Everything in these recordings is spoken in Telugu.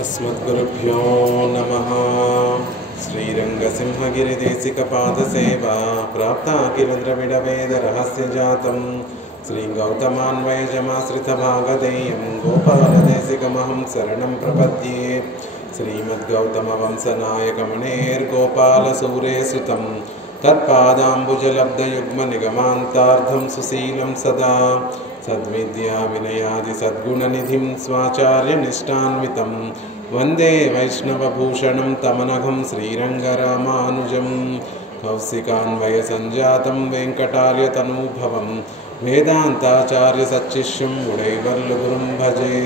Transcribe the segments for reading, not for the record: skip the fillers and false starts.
अस्मद्गुरुभ्यो नमः। श्रीरङ्गसिंहगिरिदेशिकपादसेवा प्राप्ता किरद्रविडवेदरहस्यजातं श्रीगौतमान्वयजमाश्रितभागधेयं गोपालदेशिकमहं शरणं प्रपद्ये। श्रीमद्गौतमवंशनायकमणेर्गोपालसूरेसुतं तत्पादाम्बुजलब्धयुग्मनिगमान्तार्धं सुशीलं सदा सद्विद्या विनयादि सद्गुणनिधिं स्वाचार्यनिष्ठान्वितं वन्दे वैष्णवभूषणं तमनघं श्रीरङ्गरामानुजं कौशिकान्वयसञ्जातं वेङ्कटार्यतनूभवं वेदान्ताचार्यसच्शिष्यं गुडैवर्लुगुरुं भजे।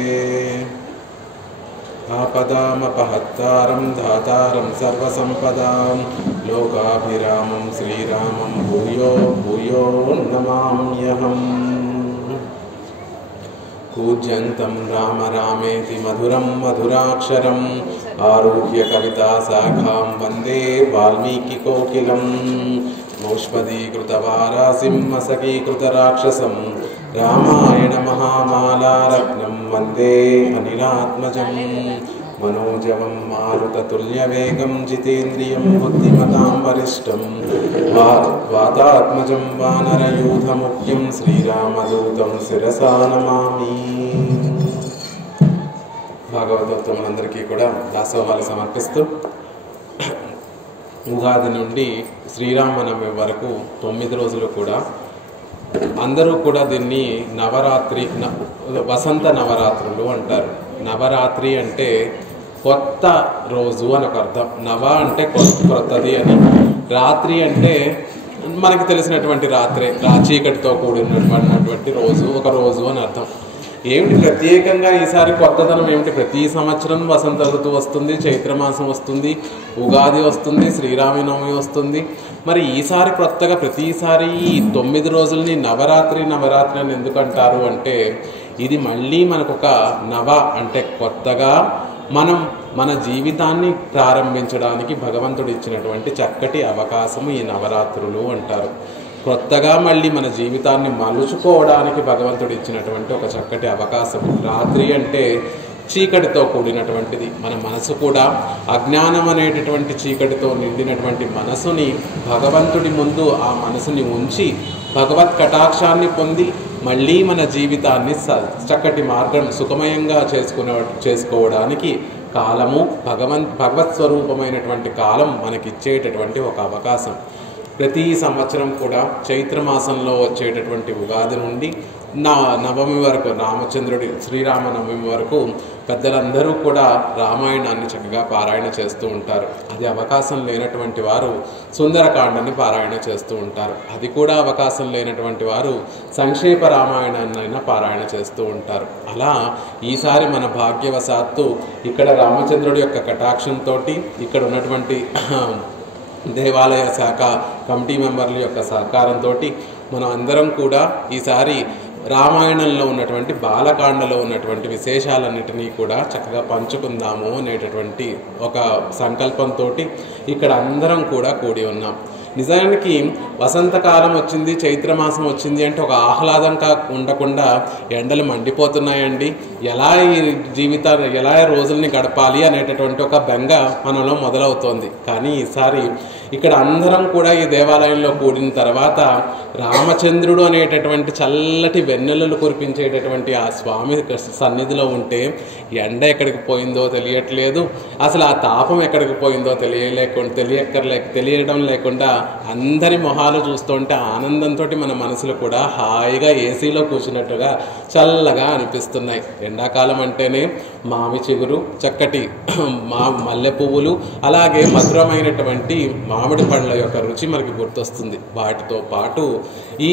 आपदामपहत्तारं धातारं सर्वसम्पदां लोकाभिरामं श्रीरामं भूयो भूयो नमाम्यहम्। पूज्यन्तं राम रामेति मधुरं मधुराक्षरम् आरुह्य कविताशाखां वन्दे वाल्मीकिकोकिलम्। गोष्पदीकृतवारासिंहसखीकृतराक्षसं रामायणमहामालारत्नं वन्दे अनिलात्मजं। मनोजवं मारुततुल्यवेगं जितेन्द्रियं बुद्धिमतां वरिष्ठं वातात्मजं वानरयूथमुख्यं श्रीरामदूतं శిరసా నమామి। భాగవతోత్తములందరికీ కూడా దాసోహాలు సమర్పిస్తూ ఉగాది నుండి శ్రీరామనవమి వరకు 9 రోజులు కూడా అందరూ కూడా దీన్ని నవరాత్రి వసంత నవరాత్రులు అంటారు. నవరాత్రి అంటే కొత్త రోజు అని ఒక అర్థం. నవ అంటే కొత్తది అని, రాత్రి అంటే మనకి తెలిసినటువంటి రాత్రే, చీకటితో కూడినటువంటి రోజు, ఒక రోజు అని అర్థం. ఏమిటి ప్రత్యేకంగా ఈసారి కొత్తదనం ఏమిటి? ప్రతి సంవత్సరం వసంత ఋతువు వస్తుంది, చైత్రమాసం వస్తుంది, ఉగాది వస్తుంది, శ్రీరామనవమి వస్తుంది. మరి ఈసారి కొత్తగా ప్రతిసారి ఈ 9 రోజుల్ని నవరాత్రి అని ఎందుకంటారు అంటే, ఇది మళ్ళీ మనకొక నవ అంటే కొత్తగా మనం మన జీవితాన్ని ప్రారంభించడానికి భగవంతుడు ఇచ్చినటువంటి చక్కటి అవకాశము ఈ నవరాత్రులు అంటారు. కొత్తగా మళ్ళీ మన జీవితాన్ని మలుచుకోవడానికి భగవంతుడు ఇచ్చినటువంటి ఒక చక్కటి అవకాశం. రాత్రి అంటే చీకటితో కూడినటువంటిది. మన మనసు కూడా అజ్ఞానం అనేటటువంటి చీకటితో నిండినటువంటి మనసుని భగవంతుడి ముందు ఆ మనసుని ఉంచి భగవత్ కటాక్షాన్ని పొంది మళ్ళీ మన జీవితాన్ని చక్కటి మార్గం సుఖమయంగా చేసుకోవడానికి కాలము భగవత్ స్వరూపమైనటువంటి కాలం మనకిచ్చేటటువంటి ఒక అవకాశం. ప్రతి సంవత్సరం కూడా చైత్రమాసంలో వచ్చేటటువంటి ఉగాది నుండి నవమి వరకు, రామచంద్రుడి శ్రీరామనవమి వరకు పెద్దలందరూ కూడా రామాయణాన్ని చక్కగా పారాయణ చేస్తూ ఉంటారు. అది అవకాశం లేనటువంటి వారు సుందరకాండని పారాయణ చేస్తూ ఉంటారు. అది కూడా అవకాశం లేనటువంటి వారు సంక్షేప రామాయణాన్నైనా పారాయణ చేస్తూ ఉంటారు. అలా ఈసారి మన భాగ్యవశాత్తు ఇక్కడ రామచంద్రుడి యొక్క కటాక్షంతో ఇక్కడ ఉన్నటువంటి దేవాలయ శాఖ కమిటీ మెంబర్ల యొక్క సహకారంతో మనం అందరం కూడా ఈసారి రామాయణంలో ఉన్నటువంటి బాలకాండలో ఉన్నటువంటి విశేషాలన్నిటినీ కూడా చక్కగా పంచుకుందాము అనేటటువంటి ఒక సంకల్పంతో ఇక్కడ అందరం కూడా కూడి ఉన్నాం. నిజానికి వసంతకాలం వచ్చింది, చైత్రమాసం వచ్చింది అంటే ఒక ఆహ్లాదంగా ఉండకుండా ఎండలు మండిపోతున్నాయండి, ఎలా ఈ జీవితాన్ని ఎలా రోజుల్ని గడపాలి అనేటటువంటి ఒక బెంగ మనలో మొదలవుతోంది. కానీ ఈసారి ఇక్కడ అందరం కూడా ఈ దేవాలయంలో కూడిన తర్వాత రామచంద్రుడు అనేటటువంటి చల్లటి వెన్నెలలు కురిపించేటటువంటి ఆ స్వామి సన్నిధిలో ఉంటే ఎండ ఎక్కడికి పోయిందో తెలియట్లేదు, అసలు ఆ తాపం ఎక్కడికి పోయిందో తెలియడం లేకుండా అందరి మొహాలు చూస్తుంటే ఆనందంతో మన మనసులు కూడా హాయిగా ఏసీలో కూర్చున్నట్టుగా చల్లగా అనిపిస్తున్నాయి. ఎండాకాలం అంటేనే మామి చిగురు, చక్కటి మల్లె పువ్వులు, అలాగే మధురమైనటువంటి మామిడి పండ్ల యొక్క రుచి మనకి గుర్తొస్తుంది. వాటితో పాటు ఈ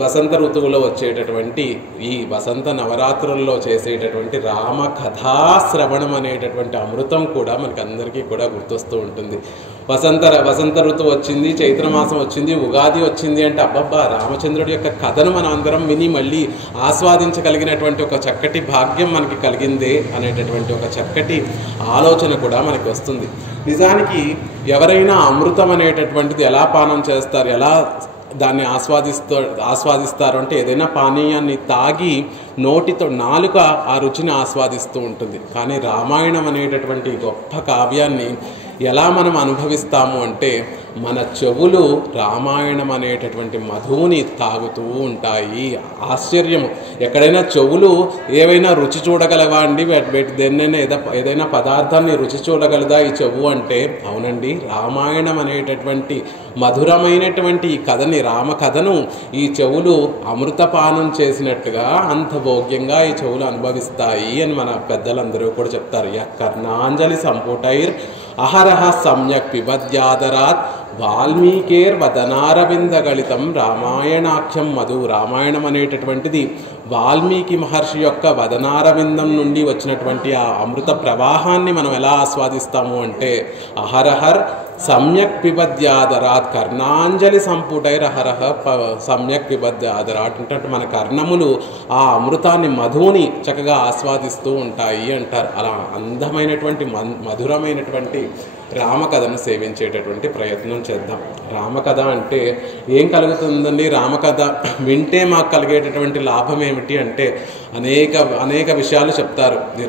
వసంత ఋతువులో వచ్చేటటువంటి ఈ వసంత నవరాత్రుల్లో చేసేటటువంటి రామ కథాశ్రవణం అనేటటువంటి అమృతం కూడా మనకి అందరికీ కూడా గుర్తొస్తూ ఉంటుంది. వసంత ఋతువు వచ్చింది, చైత్రమాసం వచ్చింది, ఉగాది వచ్చింది అంటే అబ్బబ్బా రామచంద్రుడి యొక్క కథను మనం అందరం విని మళ్ళీ ఆస్వాదించగలిగినటువంటి ఒక చక్కటి భాగ్యం మనకి కలిగిందే అనేటటువంటి ఒక చక్కటి ఆలోచన కూడా మనకి వస్తుంది. నిజానికి ఎవరైనా అమృతం అనేటటువంటిది ఎలా పానం చేస్తారు, ఎలా దాన్ని ఆస్వాదిస్తారు అంటే ఏదైనా పానీయాన్ని తాగి నోటితో నాలుక ఆ రుచిని ఆస్వాదిస్తూ ఉంటుంది. కానీ రామాయణం అనేటటువంటి గొప్ప కావ్యాన్ని ఎలా మనం అనుభవిస్తాము అంటే మన చెవులు రామాయణం అనేటటువంటి మధువుని తాగుతూ ఉంటాయి. ఆశ్చర్యము, ఎక్కడైనా చెవులు ఏవైనా రుచి చూడగలవా అండి? దేన్నైనా ఏదైనా పదార్థాన్ని రుచి చూడగలదా ఈ చెవు అంటే? అవునండి, రామాయణం అనేటటువంటి మధురమైనటువంటి ఈ కథని, రామకథను ఈ చెవులు అమృతపానం చేసినట్టుగా అంత భోగ్యంగా ఈ చెవులు అనుభవిస్తాయి అని మన పెద్దలందరూ కూడా చెప్తారు. కర్ణాంజలి సంపుటైర్ అహరహ సమ్యక్ పిబద్యాదరాత్ వాల్మీకేర్ వదనారవింద గళితం రామాయణాఖ్యం మధు. రామాయణం అనేటటువంటిది వాల్మీకి మహర్షి యొక్క వదనారవిందం నుండి వచ్చినటువంటి ఆ అమృత ప్రవాహాన్ని మనం ఎలా ఆస్వాదిస్తాము అంటే అహరహర్ సమ్యక్ పిబద్యాదరాత్, కర్ణాంజలి సంపుటైర్ అహరహ సమ్యక్ పిబద్యాదరాత్ అంటే మన కర్ణములు ఆ అమృతాన్ని, మధువుని చక్కగా ఆస్వాదిస్తూ ఉంటాయి అంటారు. అలా అందమైనటువంటి మధురమైనటువంటి రామకథను సేవించేటటువంటి ప్రయత్నం చేద్దాం. రామకథ అంటే ఏం కలుగుతుందండి? రామకథ వింటే మాకు కలిగేటటువంటి లాభం ఏమిటి అంటే అనేక విషయాలు చెప్తారు. ఈ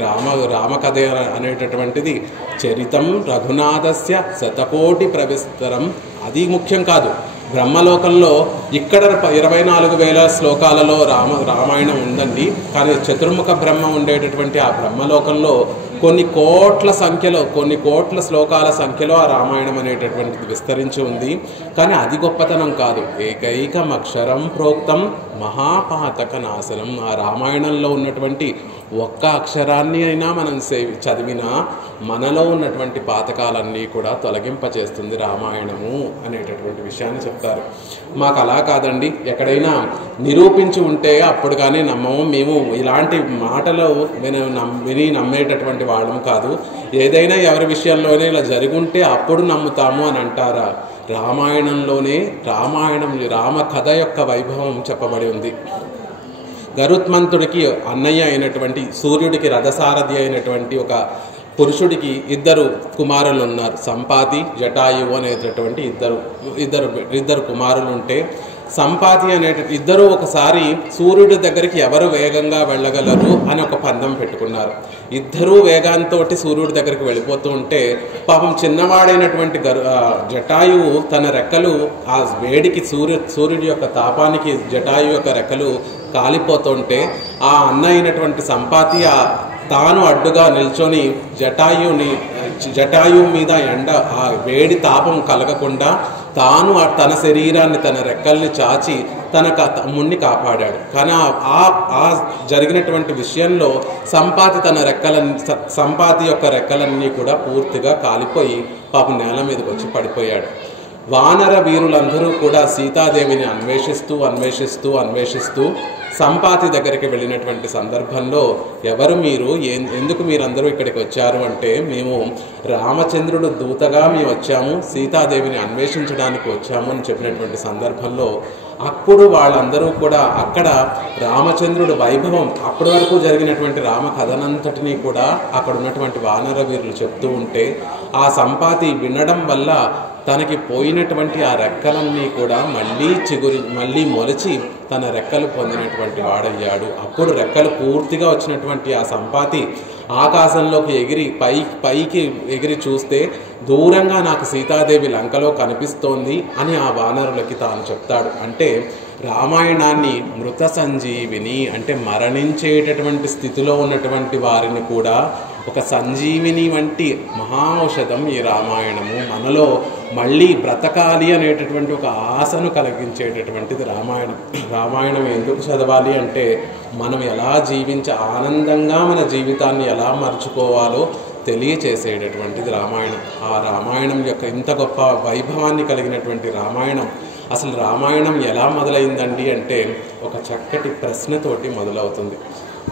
రామకథ అనేటటువంటిది చరితం రఘునాథస్య శతకోటి ప్రవిస్తరం. అది ముఖ్యం కాదు. బ్రహ్మలోకంలో ఇక్కడ 24,000 శ్లోకాలలో రామాయణం ఉందండి. కానీ చతుర్ముఖ బ్రహ్మ ఉండేటటువంటి ఆ బ్రహ్మలోకంలో కొన్ని కోట్ల శ్లోకాల సంఖ్యలో ఆ రామాయణం అనేటటువంటిది విస్తరించి ఉంది. కానీ అది గొప్పతనం కాదు. ఏకైకం అక్షరం ప్రోక్తం మహాపాతక నాశనం. ఆ రామాయణంలో ఉన్నటువంటి ఒక్క అక్షరాన్ని అయినా మనం చదివినా మనలో ఉన్నటువంటి పాతకాలన్నీ కూడా తొలగింపచేస్తుంది రామాయణము అనేటటువంటి విషయాన్ని చెప్తారు. మాకు అలా కాదండి, ఎక్కడైనా నిరూపించి ఉంటే అప్పుడు కానీ నమ్మము. మేము ఇలాంటి మాటలు విని నమ్మేటటువంటి వాళ్ళం కాదు. ఏదైనా ఎవరి విషయంలోనే ఇలా జరుగుంటే అప్పుడు నమ్ముతాము అని అంటారా? రామాయణంలోనే రామ కథ యొక్క వైభవం చెప్పబడి ఉంది. గరుత్మంతుడికి అన్నయ్య అయినటువంటి, సూర్యుడికి రథసారథి అయినటువంటి ఒక పురుషుడికి ఇద్దరు కుమారులు ఉన్నారు. సంపాతి, జటాయువు అనేటటువంటి ఇద్దరు కుమారులు ఉంటే సంపాతి ఇద్దరూ ఒకసారి సూర్యుడి దగ్గరికి ఎవరు వేగంగా వెళ్ళగలరు అని ఒక పందెం పెట్టుకున్నారు. ఇద్దరూ వేగాంతో సూర్యుడి దగ్గరికి వెళ్ళిపోతూ ఉంటే పాపం చిన్నవాడైనటువంటి జటాయువు తన రెక్కలు ఆ వేడికి సూర్యుడి యొక్క తాపానికి జటాయువు యొక్క రెక్కలు కాలిపోతుంటే ఆ అన్న అయినటువంటి సంపాతి తాను అడ్డుగా నిల్చొని జటాయువు మీద ఆ వేడి తాపం కలగకుండా తాను తన శరీరాన్ని, తన రెక్కల్ని చాచి తన తమ్ముణ్ణి కాపాడాడు. కానీ ఆ జరిగినటువంటి విషయంలో సంపాతి యొక్క రెక్కలన్నీ కూడా పూర్తిగా కాలిపోయి పాపం నేల మీదకి వచ్చి పడిపోయాడు. వానర వీరులందరూ కూడా సీతాదేవిని అన్వేషిస్తూ సంపాతి దగ్గరికి వెళ్ళినటువంటి సందర్భంలో ఎవరు మీరు, ఎందుకు మీరందరూ ఇక్కడికి వచ్చారు అంటే మేము రామచంద్రుడు దూతగా మేము వచ్చాము, సీతాదేవిని అన్వేషించడానికి వచ్చాము అని చెప్పినటువంటి సందర్భంలో అప్పుడు వాళ్ళందరూ కూడా అక్కడ రామచంద్రుడు వైభవం, అప్పటి వరకు జరిగినటువంటి రామ కథనంతటినీ కూడా అక్కడ ఉన్నటువంటి వానర వీరులు చెప్తూ ఉంటే ఆ సంపాతి వినడం వల్ల తనకి పోయినటువంటి ఆ రెక్కలన్నీ కూడా మళ్ళీ మొలిచి తన రెక్కలు పొందినటువంటి వాడయ్యాడు. అప్పుడు రెక్కలు పూర్తిగా వచ్చినటువంటి ఆ సంపాతి ఆకాశంలోకి పైకి ఎగిరి చూస్తే దూరంగా నాకు సీతాదేవి లంకలో కనిపిస్తోంది అని ఆ వానరులకి తాను చెప్తాడు. అంటే రామాయణాన్ని మృత సంజీవిని అంటే మరణించేటటువంటి స్థితిలో ఉన్నటువంటి వారిని కూడా ఒక సంజీవిని వంటి మహా ఔషధం ఈ రామాయణము. మనలో మళ్ళీ బ్రతకాలి అనేటటువంటి ఒక ఆశను కలిగించేటటువంటిది రామాయణం. రామాయణం ఎందుకు చదవాలి అంటే మనం ఎలా ఆనందంగా మన జీవితాన్ని ఎలా మర్చుకోవాలో తెలియచేసేటటువంటిది రామాయణం. ఆ రామాయణం యొక్క ఇంత గొప్ప వైభవాన్ని కలిగినటువంటి రామాయణం, అసలు రామాయణం ఎలా మొదలైందండి అంటే ఒక చక్కటి ప్రశ్నతోటి మొదలవుతుంది.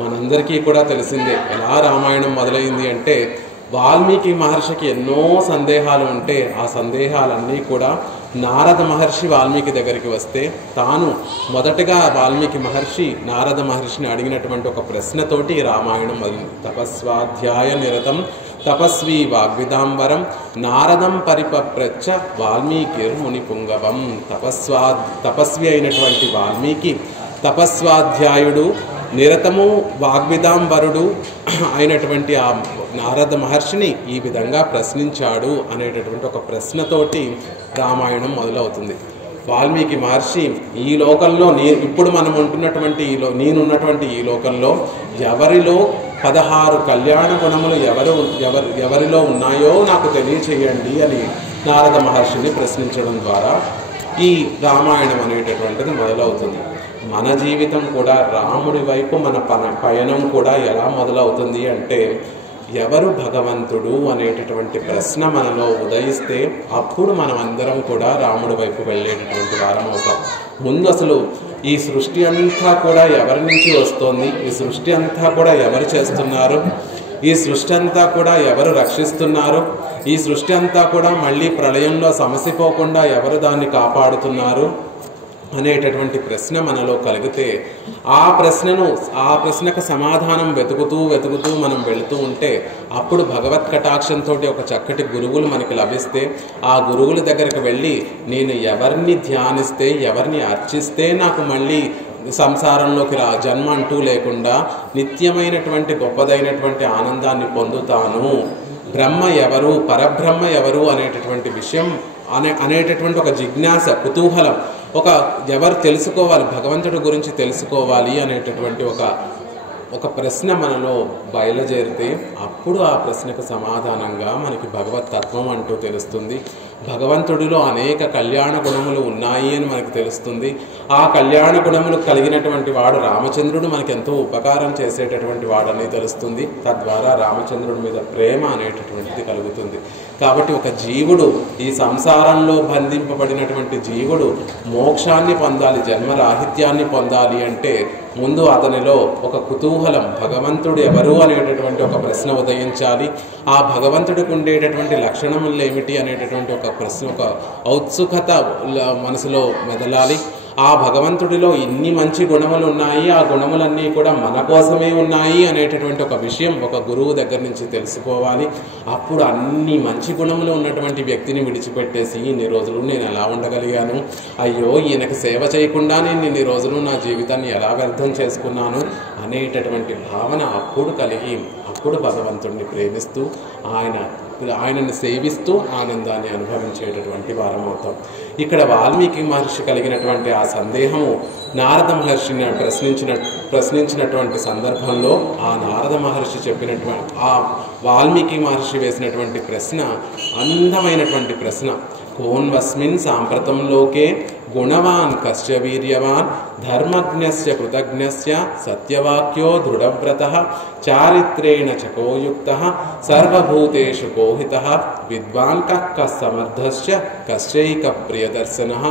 మనందరికీ కూడా తెలిసిందే ఎలా రామాయణం మొదలైంది అంటే వాల్మీకి మహర్షికి ఎన్నో సందేహాలు ఉంటే ఆ సందేహాలన్నీ కూడా నారద మహర్షి వాల్మీకి దగ్గరికి వస్తే తాను మొదటగా వాల్మీకి మహర్షి నారద మహర్షిని అడిగినటువంటి ఒక ప్రశ్నతోటి రామాయణం మొదలైంది. తపస్వాధ్యాయ నిరతం తపస్వీ వాగ్విదాంబరం నారదం పరిపప్రచ్చ వాల్మీకిర్ మునిపుంగవం. తపస్వి అయినటువంటి వాల్మీకి తపస్వాధ్యాయుడు, నిరతము వాగ్విదాంబరుడు అయినటువంటి ఆ నారద మహర్షిని ఈ విధంగా ప్రశ్నించాడు అనేటటువంటి ఒక ప్రశ్నతోటి రామాయణం మొదలవుతుంది. వాల్మీకి మహర్షి ఈ లోకంలో ఇప్పుడు మనం ఉంటున్నటువంటి నేనున్నటువంటి ఈ లోకంలో ఎవరిలో 16 కళ్యాణ గుణములు ఎవరిలో ఉన్నాయో నాకు తెలియచేయండి అని నారద మహర్షిని ప్రశ్నించడం ద్వారా ఈ రామాయణం అనేటటువంటిది మొదలవుతుంది. మన జీవితం కూడా రాముడి వైపు మన పయనం కూడా ఎలా మొదలవుతుంది అంటే, ఎవరు భగవంతుడు అనేటటువంటి ప్రశ్న మనలో ఉదయిస్తే అప్పుడు మనం అందరం కూడా రాముడి వైపు వెళ్ళేటటువంటి వారం అవుతాం. ముందు అసలు ఈ సృష్టి అంతా కూడా ఎవరి నుంచి వస్తోంది, ఈ సృష్టి అంతా కూడా ఎవరు చేస్తున్నారు, ఈ సృష్టి అంతా కూడా ఎవరు రక్షిస్తున్నారు, ఈ సృష్టి అంతా కూడా మళ్ళీ ప్రళయంలో సమసిపోకుండా ఎవరు దాన్ని కాపాడుతున్నారు అనేటటువంటి ప్రశ్న మనలో కలిగితే ఆ ప్రశ్నకు సమాధానం వెతుకుతూ మనం వెళుతూ ఉంటే అప్పుడు భగవత్ కటాక్షంతో ఒక చక్కటి గురువులు మనకి లభిస్తే ఆ గురువుల దగ్గరికి వెళ్ళి నేను ఎవరిని ధ్యానిస్తే ఎవరిని అర్చిస్తే నాకు మళ్ళీ సంసారంలోకి జన్మ అంటూ లేకుండా నిత్యమైనటువంటి గొప్పదైనటువంటి ఆనందాన్ని పొందుతాను, బ్రహ్మ ఎవరు పరబ్రహ్మ ఎవరు అనేటటువంటి విషయం అనేటటువంటి ఒక జిజ్ఞాస కుతూహలం ఎవరు తెలుసుకోవాలి, భగవంతుడి గురించి తెలుసుకోవాలి అనేటటువంటి ఒక ప్రశ్న మనలో బయలుదేరితే అప్పుడు ఆ ప్రశ్నకు సమాధానంగా మనకి భగవత్ తత్వం అంటూ తెలుస్తుంది. భగవంతుడిలో అనేక కళ్యాణ గుణములు ఉన్నాయి అని మనకు తెలుస్తుంది. ఆ కళ్యాణ గుణములు కలిగినటువంటి వాడు రామచంద్రుడు మనకు ఎంతో ఉపకారం చేసేటటువంటి వాడని తెలుస్తుంది. తద్వారా రామచంద్రుడి మీద ప్రేమ అనేటటువంటిది కలుగుతుంది. కాబట్టి ఒక జీవుడు ఈ సంసారంలో బంధింపబడినటువంటి జీవుడు మోక్షాన్ని పొందాలి, జన్మరాహిత్యాన్ని పొందాలి అంటే ముందు అతనిలో ఒక కుతూహలం, భగవంతుడు ఎవరు అనేటటువంటి ఒక ప్రశ్న ఉదయించాలి. ఆ భగవంతుడికి ఉండేటటువంటి లక్షణములు ఏమిటి అనేటటువంటి ఒక ప్రశ్న, ఒక ఔత్సుకత మనసులో మెదలాలి. ఆ భగవంతుడిలో ఇన్ని మంచి గుణములు ఉన్నాయి, ఆ గుణములన్నీ కూడా మన కోసమే ఉన్నాయి అనేటటువంటి ఒక విషయం ఒక గురువు దగ్గర నుంచి తెలుసుకోవాలి. అప్పుడు అన్ని మంచి గుణములు ఉన్నటువంటి వ్యక్తిని విడిచిపెట్టేసి ఇన్ని రోజులు నేను ఎలా ఉండగలిగాను, అయ్యో ఈయనకు సేవ చేయకుండా నేను ఇన్ని రోజులు నా జీవితాన్ని ఎలా వ్యర్థం చేసుకున్నాను అనేటటువంటి భావన అప్పుడు కలిగి అప్పుడు భగవంతుడిని ప్రేమిస్తూ ఆయనను సేవిస్తూ ఆనందాన్ని అనుభవించేటటువంటి వారం అవుతాం. ఇక్కడ వాల్మీకి మహర్షి కలిగినటువంటి ఆ సందేహము నారద మహర్షిని ప్రశ్నించినటువంటి సందర్భంలో ఆ నారద మహర్షి చెప్పినటువంటి ఆ వాల్మీకి మహర్షి వేసినటువంటి ప్రశ్న అందమైనటువంటి ప్రశ్న. కోన్వస్మిన్ సాంప్రతం లోకే గుణవాన్ కశ్చ వీర్యవాన్ ధర్మజ్ఞస్య కృతజ్ఞస్య సత్యవాక్యో దృఢవ్రతః చారిత్రేణ చకోయుక్తః సర్వభూతేషు కోహితః విద్వాన్ కః సమర్థశ్చ కశ్చైక ప్రియదర్శనః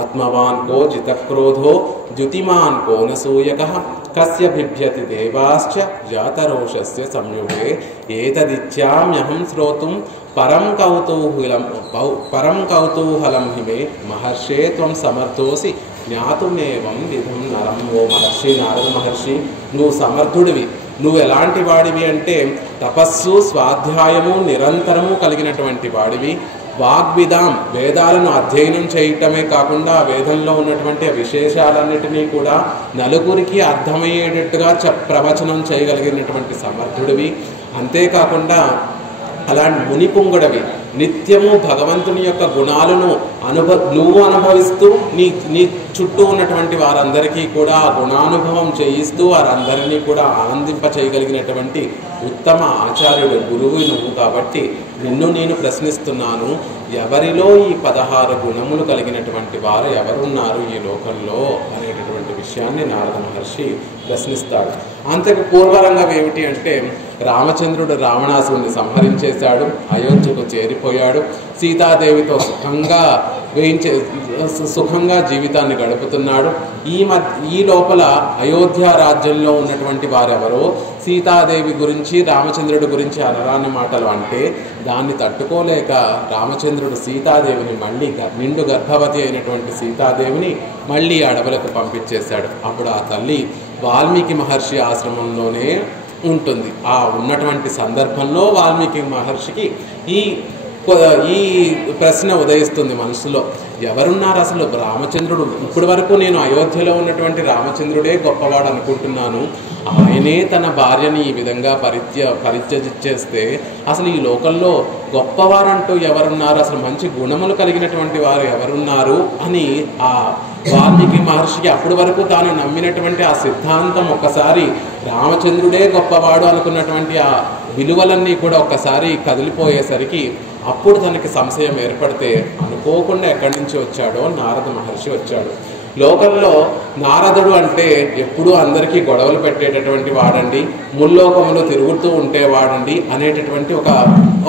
ఆత్మవాన్ కో జితక్రోధో ద్యుతిమాన్ కో నసూయకః కస్య బిభ్యతి దేవాశ్చ జాతరోషస్య సంయుగే ఏతదిచ్ఛామ్యహం శ్రోతుం పరం కౌతూహలం హిమే మహర్షే త్వం సమర్థోసి జ్ఞాతుమేవం విధం నరం. ఓ మహర్షి, నారద మహర్షి, నువ్వు సమర్థుడివి. నువ్వు ఎలాంటి వాడివి అంటే తపస్సు స్వాధ్యాయము నిరంతరము కలిగినటువంటి వాడివి. వాగ్విదాం, వేదాలను అధ్యయనం చేయటమే కాకుండా వేదంలో ఉన్నటువంటి విశేషాలన్నిటినీ కూడా నలుగురికి అర్థమయ్యేటట్టుగా ప్రవచనం చేయగలిగినటువంటి సమర్థుడివి. అంతేకాకుండా అలాంటి మునిపుంగుడవి. నిత్యము భగవంతుని యొక్క గుణాలను నువ్వు అనుభవిస్తూ నీ చుట్టూ ఉన్నటువంటి వారందరికీ కూడా ఆ గుణానుభవం చేయిస్తూ వారందరినీ కూడా ఆనందింప చేయగలిగినటువంటి ఉత్తమ ఆచార్యుడు, గురువు నువ్వు. కాబట్టి నిన్ను నేను ప్రశ్నిస్తున్నాను, ఎవరిలో ఈ 16 గుణములు కలిగినటువంటి వారు ఎవరున్నారు ఈ లోకంలో అనేటటువంటి విషయాన్ని నారద మహర్షి ప్రశ్నిస్తాడు. అంతకు పూర్వరంగం ఏమిటి అంటే, రామచంద్రుడు రావణాసురుడిని సంహరించేశాడు, అయోధ్యకు చేరిపోయాడు, సీతాదేవితో సుఖంగా జీవితాన్ని గడుపుతున్నాడు. ఈ లోపల అయోధ్య రాజ్యంలో ఉన్నటువంటి వారెవరో సీతాదేవి గురించి రామచంద్రుడి గురించి అనరాని మాటలు అంటే దాన్ని తట్టుకోలేక రామచంద్రుడు సీతాదేవిని మళ్ళీ నిండు గర్భవతి అయినటువంటి సీతాదేవిని మళ్ళీ అడవులకు పంపించేశాడు. అప్పుడు ఆ తల్లి వాల్మీకి మహర్షి ఆశ్రమంలోనే ఉంటుంది. ఆ ఉన్నటువంటి సందర్భంలో వాల్మీకి మహర్షికి ఈ ఈ ప్రశ్న ఉదయిస్తుంది మనసులో, ఎవరున్నారు అసలు రామచంద్రుడు? ఇప్పటి వరకు నేను అయోధ్యలో ఉన్నటువంటి రామచంద్రుడే గొప్పవాడు అనుకుంటున్నాను, ఆయనే తన భార్యని ఈ విధంగా పరిత్యజించేస్తే అసలు ఈ లోకంలో గొప్పవారంటూ ఎవరున్నారు, అసలు మంచి గుణములు కలిగినటువంటి వారు ఎవరున్నారు అని ఆ వాల్మీకి మహర్షికి అప్పటి వరకు తాను నమ్మినటువంటి ఆ సిద్ధాంతం ఒక్కసారి రామచంద్రుడే గొప్పవాడు అనుకున్నటువంటి ఆ విలువలన్నీ కూడా ఒక్కసారి కదిలిపోయేసరికి అప్పుడు తనకి సంశయం ఏర్పడితే అనుకోకుండా ఎక్కడి నుంచి వచ్చాడో నారద మహర్షి వచ్చాడు. లోకంలో నారదుడు అంటే ఎప్పుడూ అందరికీ గొడవలు పెట్టేటటువంటి వాడండి, ముల్లోకములు తిరుగుతూ ఉంటేవాడండి అనేటటువంటి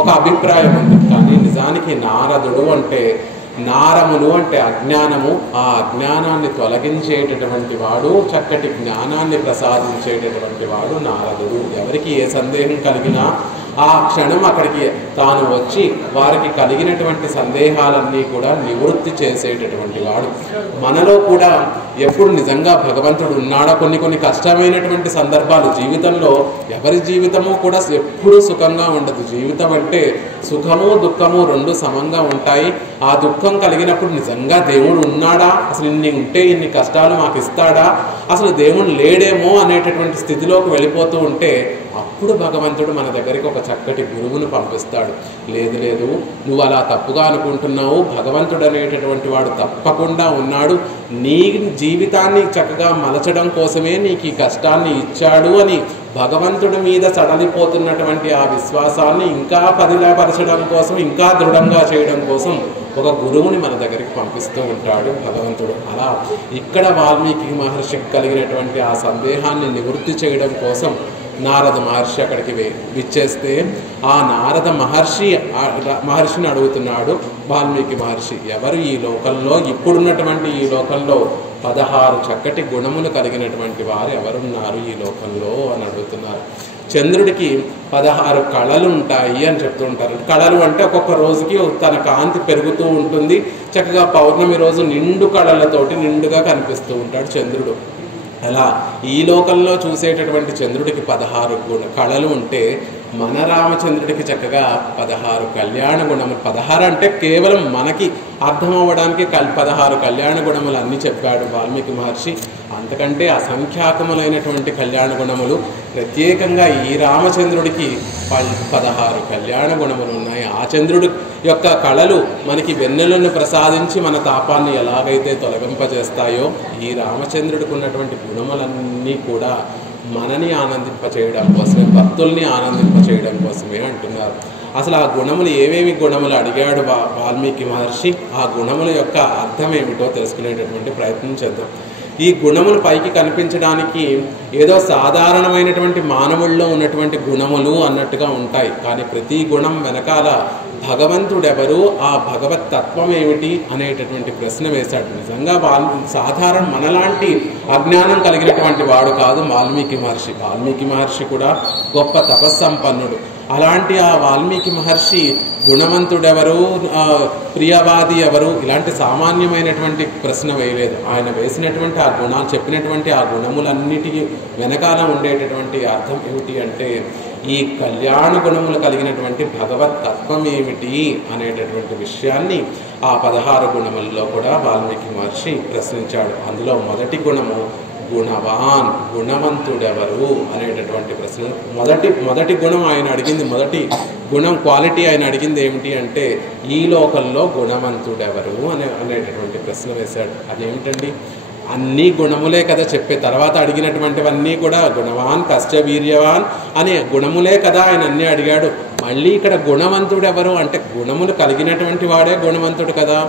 ఒక అభిప్రాయం ఉంది. కానీ నిజానికి నారదుడు అంటే నారములు అంటే అజ్ఞానము, ఆ అజ్ఞానాన్ని తొలగించేటటువంటి వాడు, చక్కటి జ్ఞానాన్ని ప్రసాదించేటటువంటి వాడు నారదుడు. ఎవరికి ఏ సందేహం కలిగినా ఆ క్షణం అక్కడికి తాను వచ్చి వారికి కలిగినటువంటి సందేహాలన్నీ కూడా నివృత్తి చేసేటటువంటి వాడు. మనలో కూడా ఎప్పుడు నిజంగా భగవంతుడు ఉన్నాడో, కొన్ని కష్టమైనటువంటి సందర్భాలు జీవితంలో, ఎవరి జీవితము కూడా ఎప్పుడూ సుఖంగా ఉండదు. జీవితం అంటే సుఖము దుఃఖము రెండు సమంగా ఉంటాయి. ఆ దుఃఖం కలిగినప్పుడు నిజంగా దేవుడు ఉన్నాడా, అసలు ఇన్ని ఉంటే ఇన్ని కష్టాలు మాకు ఇస్తాడా, అసలు దేవుడు లేడేమో అనేటటువంటి స్థితిలోకి వెళ్ళిపోతూ ఉంటే అప్పుడు భగవంతుడు మన దగ్గరికి ఒక చక్కటి గురువును పంపిస్తాడు. లేదు నువ్వు అలా తప్పుగా అనుకుంటున్నావు, భగవంతుడు అనేటటువంటి వాడు తప్పకుండా ఉన్నాడు, నీ జీవితాన్ని చక్కగా మలచడం కోసమే నీకు ఈ కష్టాన్ని ఇచ్చాడు అని భగవంతుడి మీద సడలిపోతున్నటువంటి ఆ విశ్వాసాన్ని ఇంకా పదిలపరచడం కోసం, ఇంకా దృఢంగా చేయడం కోసం ఒక గురువుని మన దగ్గరికి పంపిస్తూ ఉంటాడు భగవంతుడు. అలా ఇక్కడ వాల్మీకి మహర్షికి కలిగినటువంటి ఆ సందేహాన్ని నివృత్తి చేయడం కోసం నారద మహర్షి అక్కడికి విచ్చేస్తే ఆ నారద మహర్షిని అడుగుతున్నాడు వాల్మీకి మహర్షి, ఎవరు ఈ లోకంలో, ఇప్పుడున్నటువంటి ఈ లోకంలో 16 చక్కటి గుణములు కలిగినటువంటి వారు ఎవరున్నారు ఈ లోకంలో అని అడుగుతున్నారు. చంద్రుడికి 16 కళలు ఉంటాయి అని చెప్తూ ఉంటారు. కళలు అంటే ఒక్కొక్క రోజుకి తన కాంతి పెరుగుతూ ఉంటుంది. చక్కగా పౌర్ణమి రోజు నిండు కళలతోటి నిండుగా కనిపిస్తూ ఉంటాడు చంద్రుడు. అలా ఈ లోకంలో చూసేటటువంటి చంద్రుడికి 16 కళలు ఉంటే మన రామచంద్రుడికి చక్కగా 16 కళ్యాణ గుణములు. 16 అంటే కేవలం మనకి అర్థం అవ్వడానికి 16 కళ్యాణ గుణములు అన్నీ చెప్పాడు వాల్మీకి మహర్షి. అంతకంటే అసంఖ్యాకములైనటువంటి కళ్యాణ గుణములు ప్రత్యేకంగా ఈ రామచంద్రుడికి 16 కళ్యాణ గుణములు ఉన్నాయి. ఆ చంద్రుడి యొక్క కళలు మనకి వెన్నెలను ప్రసాదించి మన తాపాన్ని ఎలాగైతే తొలగింపజేస్తాయో, ఈ రామచంద్రుడికి ఉన్నటువంటి గుణములన్నీ కూడా మనని ఆనందింపచేయడం కోసమే, భక్తుల్ని ఆనందింపచేయడం కోసమే అంటున్నారు. అసలు ఆ గుణములు ఏమేమి గుణములు అడిగాడు వాల్మీకి మహర్షి, ఆ గుణముల యొక్క అర్థం ఏమిటో తెలుసుకునేటటువంటి ప్రయత్నం చేద్దాం. ఈ గుణములు పైకి కనిపించడానికి ఏదో సాధారణమైనటువంటి మానవుల్లో ఉన్నటువంటి గుణములు అన్నట్టుగా ఉంటాయి. కానీ ప్రతి గుణం వెనకాల భగవంతుడెవరు, ఆ భగవత్ తత్వం ఏమిటి అనేటటువంటి ప్రశ్న వేశాడు. నిజంగా సాధారణ మనలాంటి అజ్ఞానం కలిగినటువంటి వాడు కాదు వాల్మీకి మహర్షి. వాల్మీకి మహర్షి కూడా గొప్ప తపస్సంపన్నుడు. అలాంటి ఆ వాల్మీకి మహర్షి గుణవంతుడెవరు, ప్రియవాది ఎవరు, ఇలాంటి సామాన్యమైనటువంటి ప్రశ్న వేయలేదు. ఆయన వేసినటువంటి ఆ గుణాలు, చెప్పినటువంటి ఆ గుణములన్నిటికీ వెనకాల ఉండేటటువంటి అర్థం ఏమిటి అంటే, ఈ కళ్యాణ గుణములు కలిగినటువంటి భగవత్ తత్వం ఏమిటి అనేటటువంటి విషయాన్ని ఆ 16 గుణములలో కూడా వాల్మీకి మహర్షి ప్రశ్నించాడు. అందులో మొదటి గుణము గుణవాన్, గుణవంతుడెవరు అనేటటువంటి ప్రశ్న. మొదటి గుణం ఆయన అడిగింది, మొదటి గుణం క్వాలిటీ ఆయన అడిగింది ఏమిటి అంటే, ఈ లోకంలో గుణవంతుడెవరు అనేటటువంటి ప్రశ్న వేశాడు. అదేమిటండి, అన్ని గుణములే కదా చెప్పే. తర్వాత అడిగినటువంటివన్నీ కూడా గుణవాన్ కశ్చ వీర్యవాన్ అనే గుణములే కదా ఆయన అన్నీ అడిగాడు. మళ్ళీ ఇక్కడ గుణవంతుడు ఎవరు అంటే, గుణములు కలిగినటువంటి వాడే గుణవంతుడు కదా,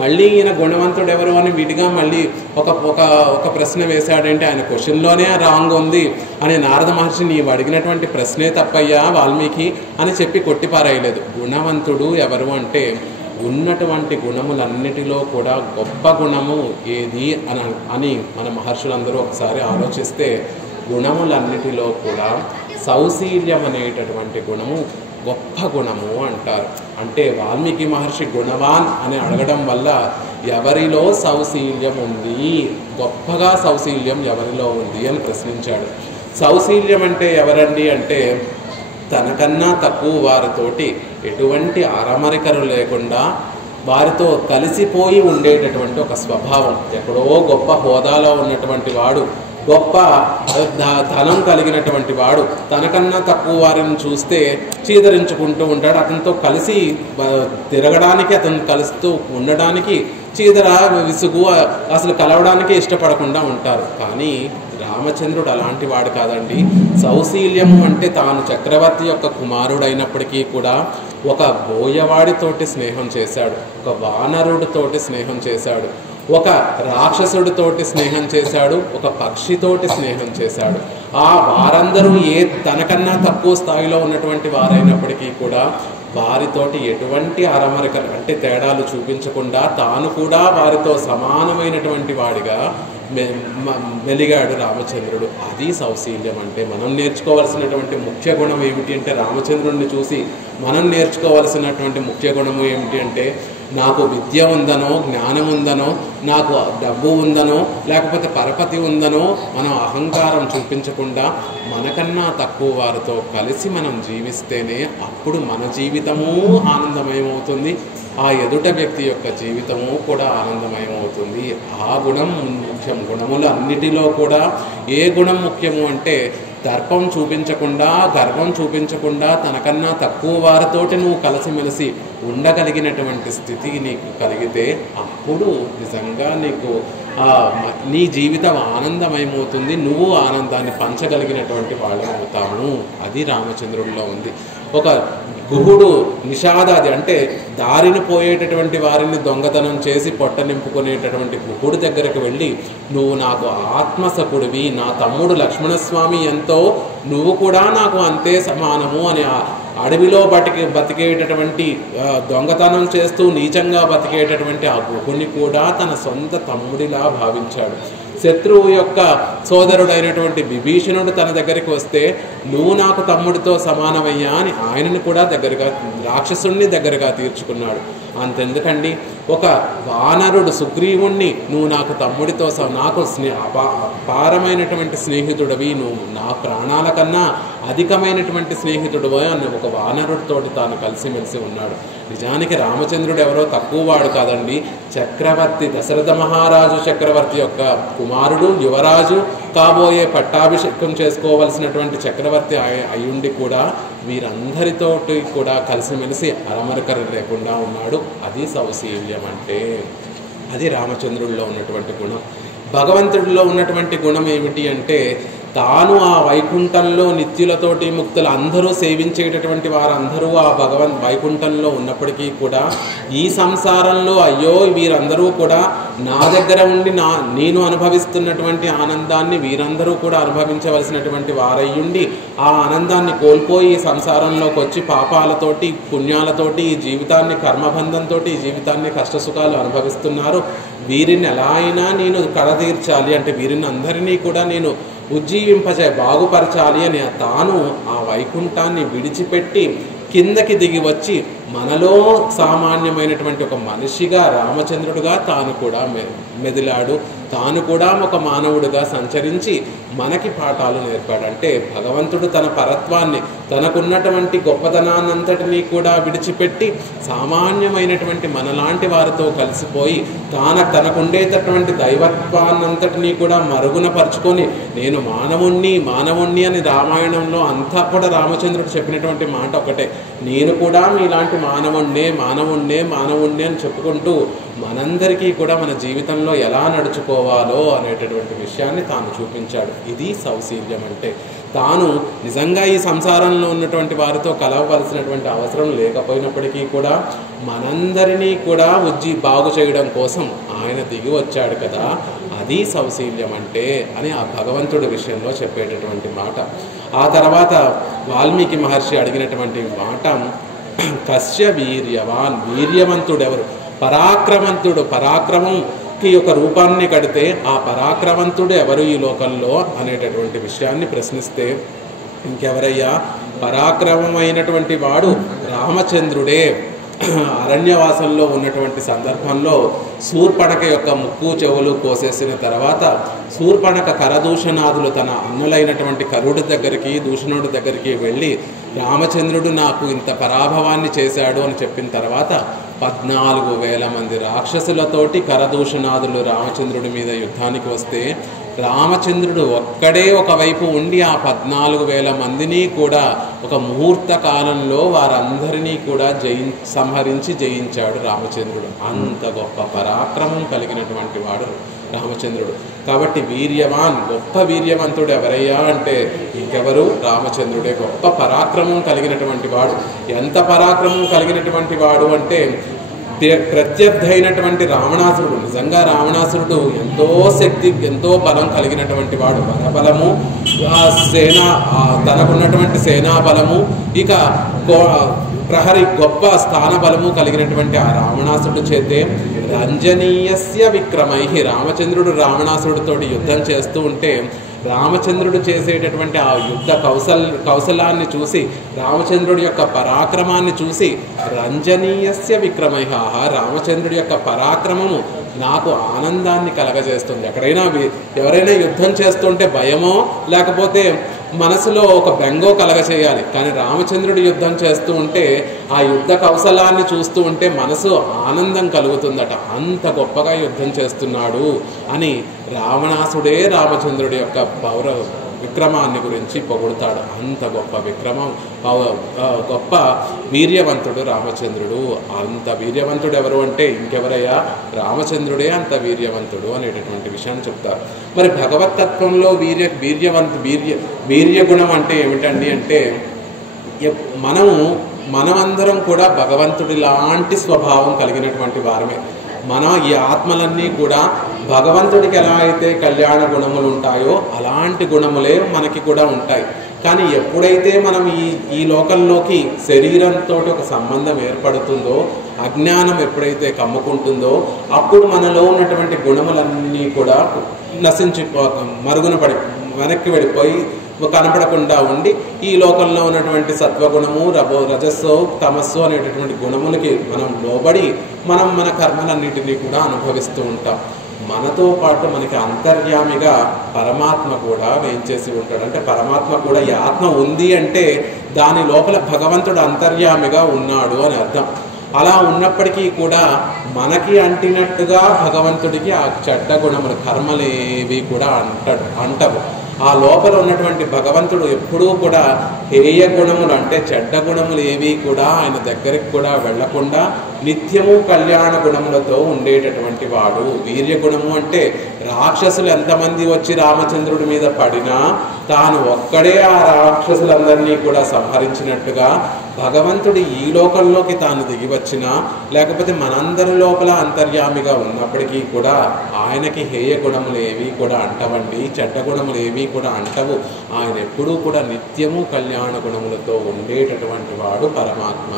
మళ్ళీ ఈయన గుణవంతుడు ఎవరు అని విడిగా మళ్ళీ ఒక ప్రశ్న వేశాడంటే ఆయన క్వశ్చన్లోనే రాంగ్ ఉంది అని నారద మహర్షి నీవు అడిగినటువంటి ప్రశ్నే తప్పయ్యా వాల్మీకి అని చెప్పి కొట్టిపారేయలేదు. గుణవంతుడు ఎవరు అంటే, ఉన్నటువంటి గుణములన్నిటిలో కూడా గొప్ప గుణము ఏది అని మన మహర్షులందరూ ఒకసారి ఆలోచిస్తే, గుణములన్నిటిలో కూడా సౌశీల్యం అనేటటువంటి గుణము గొప్ప గుణము అంటారు. అంటే వాల్మీకి మహర్షి గుణవాన్ అని అడగడం వల్ల ఎవరిలో సౌశీల్యం ఉంది, గొప్పగా సౌశీల్యం ఎవరిలో ఉంది అని ప్రశ్నించాడు. సౌశీల్యం అంటే ఎవరండి అంటే, తనకన్నా తక్కువ వారితోటి ఎటువంటి అరమరికలు లేకుండా వారితో కలిసిపోయి ఉండేటటువంటి ఒక స్వభావం. ఎక్కడో గొప్ప హోదాలో ఉన్నటువంటి వాడు, గొప్ప ధనం కలిగినటువంటి వాడు తనకన్నా తక్కువ వారిని చూస్తే చీదరించుకుంటూ ఉంటాడు. అతనితో కలిసి తిరగడానికి, అతను కలుస్తూ ఉండడానికి చీదర, విసుగు, అసలు కలవడానికి ఇష్టపడకుండా ఉంటారు. కానీ రామచంద్రుడు అలాంటి వాడు కాదండి. సౌశీల్యము అంటే తాను చక్రవర్తి యొక్క కుమారుడైనప్పటికీ కూడా ఒక బోయవాడితోటి స్నేహం చేశాడు, ఒక వానరుడితోటి స్నేహం చేశాడు, ఒక రాక్షసుడితోటి స్నేహం చేశాడు, ఒక పక్షితోటి స్నేహం చేశాడు. ఆ వారందరూ తనకన్నా తక్కువ స్థాయిలో ఉన్నటువంటి వారైనప్పటికీ కూడా వారితోటి ఎటువంటి అరమరికలు అంటే తేడాలు చూపించకుండా తాను కూడా వారితో సమానమైనటువంటి వాడిగా వెలిగాడు రామచంద్రుడు. అది సౌశీల్యం అంటే. మనం నేర్చుకోవాల్సినటువంటి ముఖ్య గుణం ఏమిటి అంటే, రామచంద్రుడిని చూసి మనం నేర్చుకోవాల్సినటువంటి ముఖ్య గుణము ఏమిటి అంటే, నాకు విద్య ఉందనో, జ్ఞానం ఉందనో, నాకు డబ్బు ఉందనో, లేకపోతే పరపతి ఉందనో మనం అహంకారం చూపించకుండా మనకన్నా తక్కువ వారితో కలిసి మనం జీవిస్తేనే అప్పుడు మన జీవితము ఆనందమయమవుతుంది, ఆ ఎదుట వ్యక్తి యొక్క జీవితము కూడా ఆనందమయమవుతుంది. ఆ గుణం ముఖ్యం. గుణములు అన్నిటిలో కూడా ఏ గుణం ముఖ్యము అంటే, దర్పం చూపించకుండా, గర్వం చూపించకుండా తనకన్నా తక్కువ వారితోటి నువ్వు కలిసిమెలిసి ఉండగలిగినటువంటి స్థితి నీకు కలిగితే అప్పుడు నిజంగా నీకు నీ జీవితం ఆనందమయమవుతుంది, నువ్వు ఆనందాన్ని పంచగలిగినటువంటి వాళ్ళం అవుతాము. అది రామచంద్రుడిలో ఉంది. ఒక గుహుడు నిషాదాది అంటే దారిని పోయేటటువంటి వారిని దొంగతనం చేసి పొట్ట నింపుకునేటటువంటి గుహుడు దగ్గరకు వెళ్ళి, నువ్వు నాకు ఆత్మసకుడివి, నా తమ్ముడు లక్ష్మణస్వామి ఎంతో, నువ్వు కూడా నాకు అంతే సమానము అని అడవిలో బతికేటటువంటి దొంగతనం చేస్తూ నీచంగా బతికేటటువంటి ఆ గుహుని కూడా తన సొంత తమ్ముడిలా భావించాడు. శత్రువు యొక్క సోదరుడైనటువంటి విభీషణుడు తన దగ్గరికి వస్తే, నువ్వు నాకు తమ్ముడితో సమానమయ్యా అని ఆయనను కూడా దగ్గరగా, రాక్షసుణ్ణి దగ్గరగా తీర్చుకున్నాడు. అంతెందుకండి, ఒక వానరుడు సుగ్రీవుణ్ణి నువ్వు నాకు తమ్ముడితో నాకు అపారమైనటువంటి స్నేహితుడివి, నువ్వు నా ప్రాణాల కన్నా అధికమైనటువంటి స్నేహితుడివి అని ఒక వానరుడితోటి తాను కలిసిమెలిసి ఉన్నాడు. నిజానికి రామచంద్రుడు ఎవరో తక్కువ వాడు కాదండి. చక్రవర్తి, దశరథ మహారాజు చక్రవర్తి యొక్క కుమారుడు, యువరాజు కాబోయే పట్టాభిషేకం చేసుకోవలసినటువంటి చక్రవర్తి అయ్యుండి కూడా వీరందరితోటి కూడా కలిసిమెలిసి అరమరికలు లేకుండా ఉన్నాడు. అది సౌశీల్యం అంటే. అది రామచంద్రుడిలో ఉన్నటువంటి గుణం. భగవంతుడిలో ఉన్నటువంటి గుణం ఏమిటి అంటే, తాను ఆ వైకుంఠంలో నిత్యులతోటి ముక్తులు అందరూ సేవించేటటువంటి వారందరూ ఆ వైకుంఠంలో ఉన్నప్పటికీ కూడా ఈ సంసారంలో అయ్యో వీరందరూ కూడా నా దగ్గర ఉండి నేను అనుభవిస్తున్నటువంటి ఆనందాన్ని వీరందరూ కూడా అనుభవించవలసినటువంటి వారయ్యుండి ఆ ఆనందాన్ని కోల్పోయి ఈ సంసారంలోకి వచ్చి పాపాలతోటి పుణ్యాలతోటి ఈ జీవితాన్ని, కర్మబంధంతో ఈ జీవితాన్ని కష్టసుఖాలు అనుభవిస్తున్నారు. వీరిని ఎలా అయినా నేను కడతీర్చాలి అంటే, వీరిని అందరినీ కూడా నేను బాగుపరచాలి అని తాను ఆ వైకుంఠాన్ని విడిచిపెట్టి కిందకి దిగి వచ్చి మనలో సామాన్యమైనటువంటి ఒక మనిషిగా రామచంద్రుడుగా తాను కూడా మెదిలాడు. తాను కూడా ఒక మానవుడిగా సంచరించి మనకి పాఠాలు నేర్పాడంటే, భగవంతుడు తన పరత్వాన్ని, తనకున్నటువంటి గొప్పతనాన్నంతటినీ కూడా విడిచిపెట్టి సామాన్యమైనటువంటి మనలాంటి వారితో కలిసిపోయి తనకుండేటటువంటి దైవత్వాన్నంతటినీ కూడా మరుగున పరుచుకొని నేను మానవుణ్ణి అని రామాయణంలో అంతా కూడా రామచంద్రుడు చెప్పినటువంటి మాట ఒకటే, నేను కూడా మీలాంటి మానవుణ్ణే అని చెప్పుకుంటూ మనందరికీ కూడా మన జీవితంలో ఎలా నడుచుకోవాలో అనేటటువంటి విషయాన్ని తాను చూపించాడు. ఇది సౌశీల్యం అంటే. తాను నిజంగా ఈ సంసారంలో ఉన్నటువంటి వారితో కలవవలసినటువంటి అవసరం లేకపోయినప్పటికీ కూడా మనందరినీ కూడా బాగు చేయడం కోసం ఆయన దిగి వచ్చాడు కదా, అది సౌశీల్యం అంటే అని ఆ భగవంతుడి విషయంలో చెప్పేటటువంటి మాట. ఆ తర్వాత వాల్మీకి మహర్షి అడిగినటువంటి మాట, కస్య వీర్యవాన్, వీర్యవంతుడెవరు, పరాక్రమంకి ఒక రూపాన్ని కడితే ఆ పరాక్రమంతుడు ఎవరు ఈ లోకంలో అనేటటువంటి విషయాన్ని ప్రశ్నిస్తే, ఇంకెవరయ్యా, పరాక్రమమైనటువంటి వాడు రామచంద్రుడే అరణ్యవాసంలో ఉన్నటువంటి సందర్భంలో శూర్పణఖ యొక్క ముక్కు చెవులు కోసేసిన తర్వాత శూర్పణఖ కరదూషణాదులు తన అన్నులైనటువంటి కరుడి దగ్గరికి దూషణుడి దగ్గరికి వెళ్ళి రామచంద్రుడు నాకు ఇంత పరాభవాన్ని చేశాడు అని చెప్పిన తర్వాత 14,000 మంది రాక్షసులతోటి కరదూషణాదులు రామచంద్రుడి మీద యుద్ధానికి వస్తే రామచంద్రుడు ఒక్కడే ఒకవైపు ఉండి ఆ 14,000 మందిని కూడా ఒక ముహూర్త కాలంలో వారందరినీ కూడా సంహరించి జయించాడు రామచంద్రుడు. అంత గొప్ప పరాక్రమం కలిగినటువంటి వాడు రామచంద్రుడు. కాబట్టి వీర్యవాన్, గొప్ప వీర్యవంతుడు ఎవరయ్యా అంటే ఇంకెవరు? రామచంద్రుడే గొప్ప పరాక్రమం కలిగినటువంటి వాడు. ఎంత పరాక్రమం కలిగినటువంటి వాడు అంటే ప్రత్యర్థి అయినటువంటి రావణాసురుడు, నిజంగా రావణాసురుడు ఎంతో శక్తి ఎంతో బలం కలిగినటువంటి వాడు. బలము, సేన తనకున్నటువంటి సేనా బలము, ఇక ప్రహరి గొప్ప స్థాన బలము కలిగినటువంటి ఆ రావణాసురుడు చేతే రంజనీయస్య విక్రమై, రామచంద్రుడు రావణాసురుడితోటి యుద్ధం చేస్తూ ఉంటే రామచంద్రుడు చేసేటటువంటి ఆ యుద్ధ కౌశలాన్ని చూసి, రామచంద్రుడి యొక్క పరాక్రమాన్ని చూసి రంజనీయస్య విక్రమై, రామచంద్రుడి యొక్క పరాక్రమము నాకు ఆనందాన్ని కలగజేస్తుంది. ఎవరైనా యుద్ధం చేస్తుంటే భయమో లేకపోతే మనసులో ఒక బెంగో కలగచేయాలి, కానీ రామచంద్రుడు యుద్ధం చేస్తూ ఉంటే ఆ యుద్ధ కౌశలాన్ని చూస్తూ ఉంటే మనసు ఆనందం కలుగుతుందట. అంత గొప్పగా యుద్ధం చేస్తున్నాడు అని రావణాసుడే రామచంద్రుడి యొక్క విక్రమాన్ని గురించి పొగుడుతాడు. అంత గొప్ప విక్రమం, గొప్ప వీర్యవంతుడు రామచంద్రుడు. అంత వీర్యవంతుడు ఎవరు అంటే ఇంకెవరయ్యా? రామచంద్రుడే అంత వీర్యవంతుడు అనేటటువంటి విషయాన్ని చెప్తారు. మరి భగవతత్వంలో వీర్య గుణం అంటే ఏమిటండి అంటే మనమందరం కూడా భగవంతుడి లాంటి స్వభావం కలిగినటువంటి వారమే. ఈ ఆత్మలన్నీ కూడా భగవంతుడికి ఎలా అయితే కళ్యాణ గుణములు ఉంటాయో అలాంటి గుణములే మనకి కూడా ఉంటాయి. కానీ ఎప్పుడైతే మనం ఈ లోకంలోకి శరీరంతో ఒక సంబంధం ఏర్పడుతుందో, అజ్ఞానం ఎప్పుడైతే కమ్ముకుంటుందో అప్పుడు మనలో ఉన్నటువంటి గుణములన్నీ కూడా వెనక్కి వెళ్ళిపోయి కనపడకుండా ఉండి ఈ లోకంలో ఉన్నటువంటి సత్వగుణము, రజస్సు, తమస్సు అనేటటువంటి గుణములకి మనం లోబడి మన కర్మలన్నిటినీ కూడా అనుభవిస్తూ ఉంటాం. మనతో పాటు మనకి అంతర్యామిగా పరమాత్మ కూడా వేయించేసి ఉంటాడు. అంటే పరమాత్మ కూడా ఈ ఆత్మ ఉంది అంటే దాని లోపల భగవంతుడు అంతర్యామిగా ఉన్నాడు అని అర్థం. అలా ఉన్నప్పటికీ కూడా మనకి అంటినట్టుగా భగవంతుడికి ఆ చెడ్డ గుణములు, కర్మలేవి కూడా అంటవు. ఆ లోపల ఉన్నటువంటి భగవంతుడు ఎప్పుడూ కూడా హేయ గుణములు అంటే చెడ్డ గుణములు ఏవి కూడా ఆయన దగ్గరికి కూడా వెళ్లకుండా నిత్యము కళ్యాణ గుణములతో ఉండేటటువంటి వాడు. వీర్య గుణము అంటే రాక్షసులు ఎంతమంది వచ్చి రామచంద్రుడి మీద పడినా తాను ఒక్కడే ఆ రాక్షసులందరినీ కూడా సంహరించినట్టుగా భగవంతుడు ఈ లోకంలోకి తాను దిగి వచ్చినా లేకపోతే మనందరి లోపల అంతర్యామిగా ఉన్నప్పటికీ కూడా ఆయనకి హేయ గుణములు ఏవి కూడా అంటవండి, చెడ్డ గుణములు ఏవి కూడా అంటవు. ఆయన ఎప్పుడూ కూడా నిత్యము కళ్యాణ గుణములతో ఉండేటటువంటి వాడు పరమాత్మ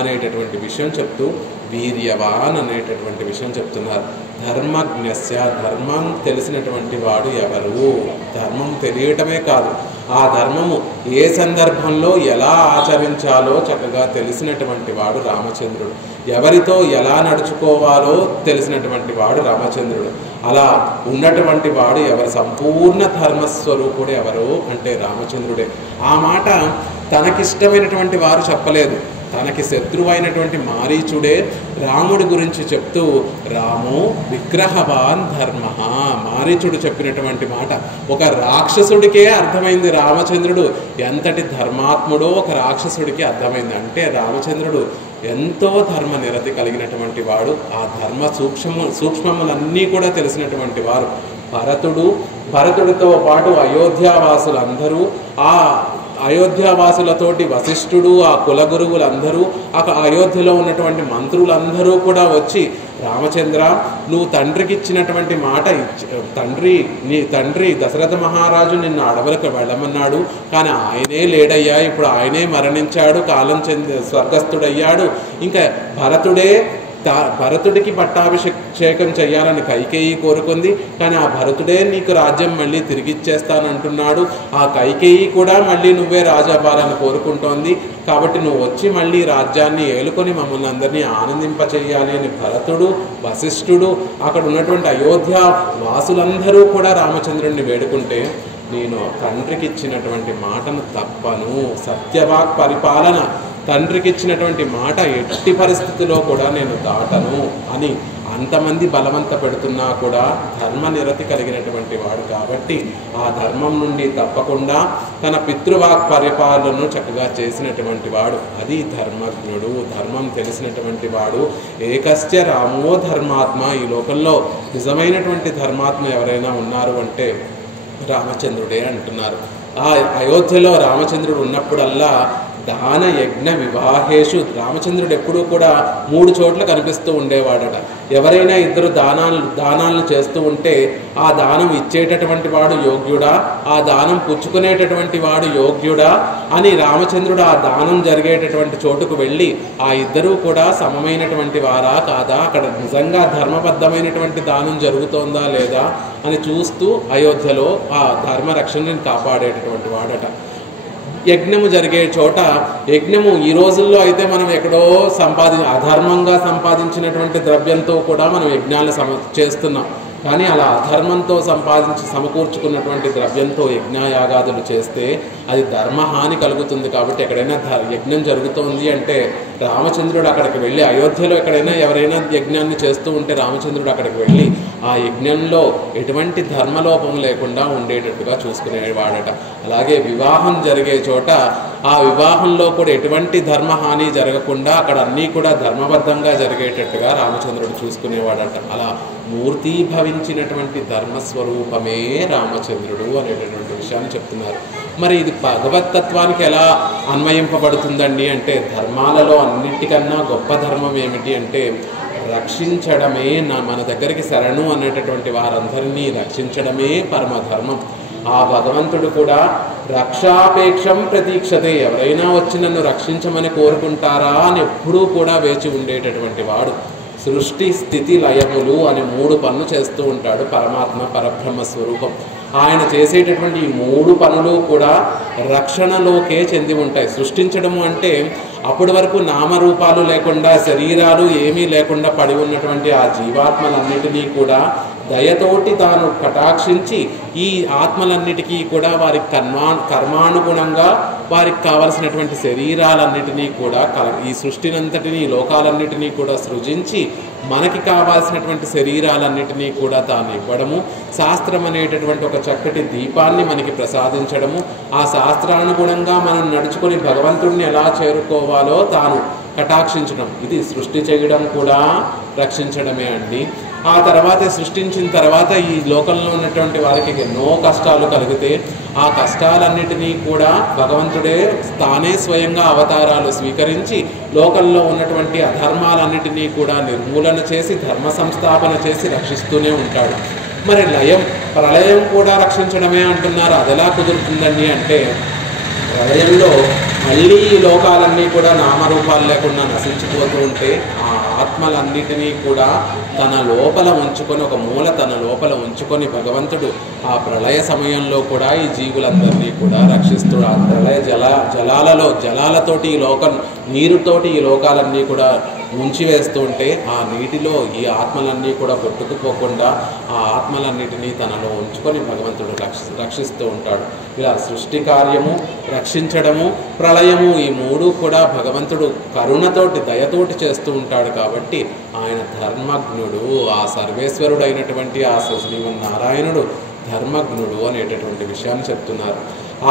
అనేటటువంటి విషయం చెప్తూ వీర్యవాన్ అనేటటువంటి విషయం చెప్తున్నారు. ధర్మజ్ఞస్య, ధర్మం తెలిసినటువంటి వాడు ఎవరు? ధర్మం తెలియటమే కాదు, ఆ ధర్మము ఏ సందర్భంలో ఎలా ఆచరించాలో చక్కగా తెలిసినటువంటి వాడు రామచంద్రుడు. ఎవరితో ఎలా నడుచుకోవాలో తెలిసినటువంటి వాడు రామచంద్రుడు. అలా ఉన్నటువంటి వాడు ఎవరు? సంపూర్ణ ధర్మస్వరూపుడు ఎవరు అంటే రామచంద్రుడే. ఆ మాట తనకిష్టమైనటువంటి వారు చెప్పలేదు. తనకి శత్రువైనటువంటి మారీచుడే రాముడి గురించి చెప్తూ రాము విగ్రహవాన్ ధర్మ, మారీచుడు చెప్పినటువంటి మాట ఒక రాక్షసుడికే అర్థమైంది. రామచంద్రుడు ఎంతటి ధర్మాత్ముడో ఒక రాక్షసుడికి అర్థమైంది. అంటే రామచంద్రుడు ఎంతో ధర్మ నిరతి కలిగినటువంటి వాడు. ఆ ధర్మ సూక్ష్మములన్నీ కూడా తెలిసినటువంటి వారు. భరతుడితో పాటు అయోధ్యావాసులందరూ, ఆ అయోధ్యావాసులతోటి వశిష్ఠుడు, ఆ కులగురువులందరూ, అయోధ్యలో ఉన్నటువంటి మంత్రులందరూ కూడా వచ్చి రామచంద్ర నువ్వు తండ్రికి ఇచ్చినటువంటి మాట నీ తండ్రి దశరథ మహారాజు నిన్ను అడవులకు వెళ్ళమన్నాడు, కానీ ఆయనే లేడయ్యా, ఇప్పుడు ఆయనే మరణించాడు, కాలం స్వర్గస్థుడయ్యాడు, ఇంకా భరతుడే భరతుడికి పట్టాభిషేకం చేయాలని కైకేయి కోరుకుంది. కానీ ఆ భరతుడే నీకు రాజ్యం మళ్ళీ తిరిగిచ్చేస్తానంటున్నాడు. ఆ కైకేయి కూడా మళ్ళీ నువ్వే రాజవ్వాలని కోరుకుంటోంది. కాబట్టి నువ్వు వచ్చి మళ్ళీ రాజ్యాన్ని ఏలుకొని మమ్మల్ని అందరినీ ఆనందింపచేయాలి అని భరతుడు, వశిష్ఠుడు, అక్కడ ఉన్నటువంటి అయోధ్య వాసులందరూ కూడా రామచంద్రుడిని వేడుకుంటే, నేను తండ్రికి ఇచ్చినటువంటి మాటను తప్పను, సత్యవాక్ పరిపాలన, తండ్రికి ఇచ్చినటువంటి మాట ఎట్టి పరిస్థితిలో కూడా నేను దాటను అని అంతమంది బలవంత పెడుతున్నా కూడా ధర్మనిరతి కలిగినటువంటి వాడు కాబట్టి ఆ ధర్మం నుండి తప్పకుండా తన పితృవాక్ పరిపాలనను చక్కగా చేసినటువంటి వాడు. అది ధర్మజ్ఞుడు, ధర్మం తెలిసినటువంటి వాడు. ఏకస్య రామో ధర్మాత్మ. ఈ లోకంలో నిజమైనటువంటి ధర్మాత్మ ఎవరైనా ఉన్నారు అంటే రామచంద్రుడే అంటున్నారు. ఆ అయోధ్యలో రామచంద్రుడు ఉన్నప్పుడల్లా దాన యజ్ఞ వివాహేషు రామచంద్రుడు ఎప్పుడూ కూడా 3 చోట్ల కనిపిస్తూ ఉండేవాడట. ఎవరైనా ఇద్దరు దానాలను చేస్తూ ఉంటే ఆ దానం ఇచ్చేటటువంటి వాడు యోగ్యుడా, ఆ దానం పుచ్చుకునేటటువంటి వాడు యోగ్యుడా అని రామచంద్రుడు ఆ దానం జరిగేటటువంటి చోటుకు వెళ్ళి ఆ ఇద్దరూ కూడా సమమైనటువంటి వారా కాదా, అక్కడ నిజంగా ధర్మబద్ధమైనటువంటి దానం జరుగుతోందా లేదా అని చూస్తూ అయోధ్యలో ఆ ధర్మరక్షణని కాపాడేటటువంటి వాడట. యజ్ఞము జరిగే చోట, యజ్ఞము ఈ రోజుల్లో అయితే మనం ఎక్కడో అధర్మంగా సంపాదించినటువంటి ద్రవ్యంతో కూడా మనం యజ్ఞాలను చేస్తున్నాం. కానీ అలా అధర్మంతో సమకూర్చుకున్నటువంటి ద్రవ్యంతో యజ్ఞయాగాదులు చేస్తే అది ధర్మహాని కలుగుతుంది. కాబట్టి ఎక్కడైనా యజ్ఞం జరుగుతోంది అంటే రామచంద్రుడు అక్కడికి వెళ్ళి, అయోధ్యలో ఎక్కడైనా ఎవరైనా యజ్ఞాన్ని చేస్తూ ఉంటే రామచంద్రుడు అక్కడికి వెళ్ళి ఆ యజ్ఞంలో ఎటువంటి ధర్మలోపం లేకుండా ఉండేటట్టుగా చూసుకునేవాడట. అలాగే వివాహం జరిగే చోట ఆ వివాహంలో కూడా ఎటువంటి ధర్మహాని జరగకుండా అక్కడ అన్నీ కూడా ధర్మబద్ధంగా జరిగేటట్టుగా రామచంద్రుడు చూసుకునేవాడట. అలా మూర్తీభవించినటువంటి ధర్మస్వరూపమే రామచంద్రుడు అనేటటువంటి విషయాన్ని చెప్తున్నారు. మరి ఇది భగవత్తత్వానికి ఎలా అన్వయింపబడుతుందండి అంటే, ధర్మాలలో అన్నిటికన్నా గొప్ప ధర్మం ఏమిటి అంటే రక్షించడమే. మన దగ్గరికి శరణు అనేటటువంటి వారందరినీ రక్షించడమే పరమధర్మం. ఆ భగవంతుడు కూడా రక్షాపేక్షం ప్రతీక్షతే, ఎవరైనా వచ్చి నన్ను రక్షించమని కోరుకుంటారా అని ఎప్పుడూ కూడా వేచి ఉండేటటువంటి వాడు. సృష్టి స్థితి లయములు అనే 3 పనులు చేస్తూ ఉంటాడు పరమాత్మ, పరబ్రహ్మ స్వరూపం. ఆయన చేసేటటువంటి ఈ 3 పనులు కూడా రక్షణలోకే చెంది ఉంటాయి. సృష్టించడము అంటే అప్పటి వరకు నామరూపాలు లేకుండా, శరీరాలు ఏమీ లేకుండా పడి ఉన్నటువంటి ఆ జీవాత్మలన్నిటినీ కూడా దయతోటి తాను కటాక్షించి ఈ ఆత్మలన్నిటికీ కూడా వారి కర్మానుగుణంగా వారికి కావలసినటువంటి శరీరాలన్నిటినీ కూడా ఈ సృష్టినంతటినీ, లోకాలన్నిటినీ కూడా సృజించి మనకి కావాల్సినటువంటి శరీరాలన్నిటినీ కూడా తాను ఇవ్వడము, శాస్త్రం అనేటటువంటి ఒక చక్కటి దీపాన్ని మనకి ప్రసాదించడము, ఆ శాస్త్రానుగుణంగా మనం నడుచుకొని భగవంతుడిని ఎలా చేరుకోవాలో తాను కటాక్షించడం, ఇది సృష్టి చేయడం కూడా రక్షించడమే అండి. ఆ తర్వాత సృష్టించిన తర్వాత ఈ లోకంలో ఉన్నటువంటి వారికి ఎన్నో కష్టాలు కలిగితే ఆ కష్టాలన్నిటినీ కూడా భగవంతుడే తానే స్వయంగా అవతారాలు స్వీకరించి లోకంలో ఉన్నటువంటి అధర్మాలన్నిటినీ కూడా నిర్మూలన చేసి ధర్మ సంస్థాపన చేసి రక్షిస్తూనే ఉంటాడు. మరి ప్రళయం కూడా రక్షించడమే అంటున్నారు. అదెలా కుదురుతుందండి అంటే, ప్రళయంలో మళ్ళీ ఈ లోకాలన్నీ కూడా నామరూపాలు లేకుండా నశించిపోతూ ఉంటే ఆ ఆత్మలన్నిటినీ కూడా తన లోపల ఉంచుకొని, ఒక మూల తన లోపల ఉంచుకొని భగవంతుడు ఆ ప్రళయ సమయంలో కూడా ఈ జీవులందరినీ కూడా రక్షిస్తుడు. ఆ ప్రళయ జలాలతోటి ఈ నీరుతోటి ఈ లోకాలన్నీ కూడా ముంచివేస్తూ ఉంటే ఆ నీటిలో ఈ ఆత్మలన్నీ కూడా కొట్టుకుపోకుండా ఆ ఆత్మలన్నిటినీ తనలో ఉంచుకొని భగవంతుడు రక్షిస్తూ ఉంటాడు. ఇలా సృష్టి కార్యము, రక్షించడము, ప్రళయము, ఈ 3 కూడా భగవంతుడు కరుణతోటి, దయతోటి చేస్తూ ఉంటాడు. కాబట్టి ఆయన ధర్మజ్ఞుడు, ఆ సర్వేశ్వరుడు అయినటువంటి ఆ శ్రీమన్నారాయణుడు ధర్మజ్ఞుడు అనేటటువంటి విషయాన్ని చెప్తున్నారు.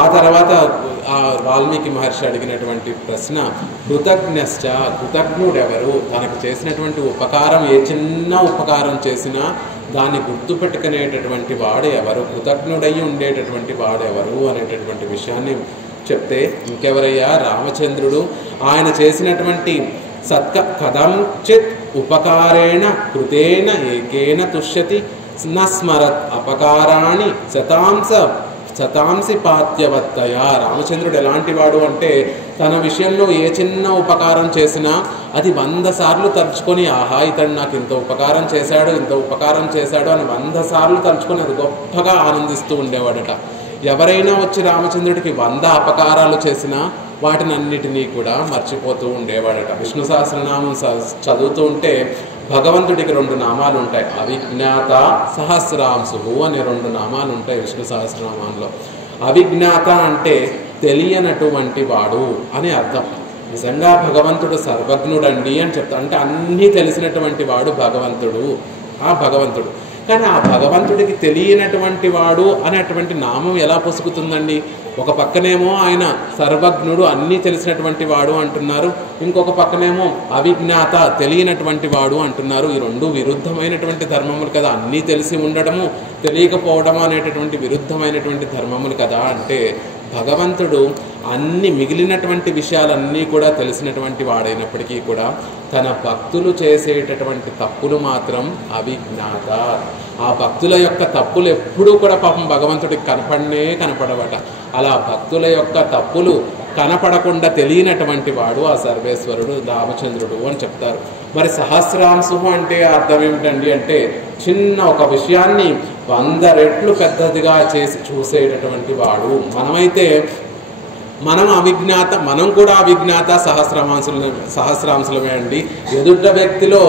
ఆ తర్వాత ఆ వాల్మీకి మహర్షి అడిగినటువంటి ప్రశ్న, కృతజ్ఞశ్చ, కృతజ్ఞుడెవరు? తనకు చేసినటువంటి ఉపకారం, ఏ చిన్న ఉపకారం చేసినా దాన్ని గుర్తుపెట్టుకునేటటువంటి వాడు ఎవరు, కృతజ్ఞుడై ఉండేటటువంటి వాడు ఎవరు అనేటటువంటి విషయాన్ని చెప్తే, ఇంకెవరయ్యా, రామచంద్రుడు. ఆయన చేసినటువంటి కథంచిత్ ఉపకారేణ కృతేన ఏకేన తుష్యతి నస్మరత్ అపకారాన్ని శతాంసి పాత్యవత్తయ. రామచంద్రుడు ఎలాంటి వాడు అంటే, తన విషయంలో ఏ చిన్న ఉపకారం చేసినా అది 100 సార్లు తలుచుకొని ఆహా ఇతడు నాకు ఇంత ఉపకారం చేశాడు అని 100 సార్లు తలుచుకొని అది గొప్పగా ఆనందిస్తూ ఉండేవాడట. ఎవరైనా వచ్చి రామచంద్రుడికి 100 అపకారాలు చేసినా వాటినన్నిటినీ కూడా మర్చిపోతూ ఉండేవాడట. విష్ణు సహస్రనామం చదువుతూ ఉంటే భగవంతుడికి 2 నామాలు ఉంటాయి. అవిజ్ఞాత, సహస్రాంశువు అనే 2 నామాలు ఉంటాయి విష్ణు సహస్రనామంలో. అవిజ్ఞాత అంటే తెలియనటువంటి వాడు అని అర్థం. నిజంగా భగవంతుడు సర్వజ్ఞుడండి అని చెప్తా, అంటే అన్నీ తెలిసినటువంటి వాడు భగవంతుడు. కానీ ఆ భగవంతుడికి తెలియనటువంటి వాడు అనేటువంటి నామం ఎలా పొసుకుతుందండి? ఒక పక్కనేమో ఆయన సర్వజ్ఞుడు, అన్నీ తెలిసినటువంటి వాడు అంటున్నారు, ఇంకొక పక్కనేమో అవిజ్ఞాత, తెలియనటువంటి వాడు అంటున్నారు. ఈ 2 విరుద్ధమైనటువంటి ధర్మములు కదా. అన్నీ తెలిసి ఉండడము, తెలియకపోవడము అనేటటువంటి విరుద్ధమైనటువంటి ధర్మములు కదా. అంటే భగవంతుడు అన్ని మిగిలినటువంటి విషయాలన్నీ కూడా తెలిసినటువంటి వాడైనప్పటికీ కూడా తన భక్తులు చేసేటటువంటి తప్పులు మాత్రం అవిజ్ఞాత. ఆ భక్తుల యొక్క తప్పులు ఎప్పుడూ కూడా పాపం భగవంతుడికి కనపడవట. అలా భక్తుల యొక్క తప్పులు కనపడకుండా తెలియనటువంటి వాడు ఆ సర్వేశ్వరుడు రామచంద్రుడు అని చెప్తారు. మరి సహస్రాంశు అంటే అర్థం ఏమిటండి అంటే చిన్న ఒక విషయాన్ని 100 రెట్లు పెద్దదిగా చేసి చూసేటటువంటి వాడు. మనం కూడా అవిజ్ఞాత సహస్రాంశులమే అండి. ఎదుట వ్యక్తిలో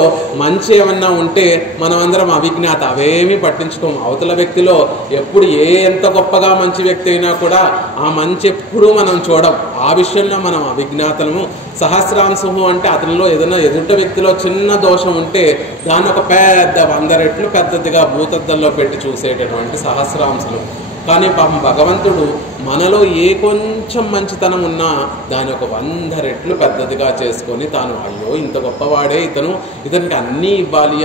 మంచి ఏమన్నా ఉంటే మనమందరం అవిజ్ఞాత, అవేమీ పట్టించుకోము. అవతల వ్యక్తిలో ఎప్పుడు ఎంత గొప్పగా మంచి వ్యక్తి అయినా కూడా ఆ మంచి ఎప్పుడూ మనం చూడం. ఆ విషయంలో మనం అవిజ్ఞాతలము. సహస్రాంశము అంటే అతనిలో ఏదైనా ఎదుట వ్యక్తిలో చిన్న దోషం ఉంటే దాన్ని ఒక పెద్ద 100 రెట్లు పెద్దదిగా భూతద్దంలో పెట్టి చూసేటటువంటి సహస్రాంశులు. కానీ పాపం భగవంతుడు మనలో ఏ కొంచెం మంచితనం ఉన్నా దాని ఒక 100 రెట్లు పెద్దదిగా చేసుకొని తాను అయ్యో ఇంత గొప్పవాడే ఇతనికి అన్నీ ఇవ్వాలి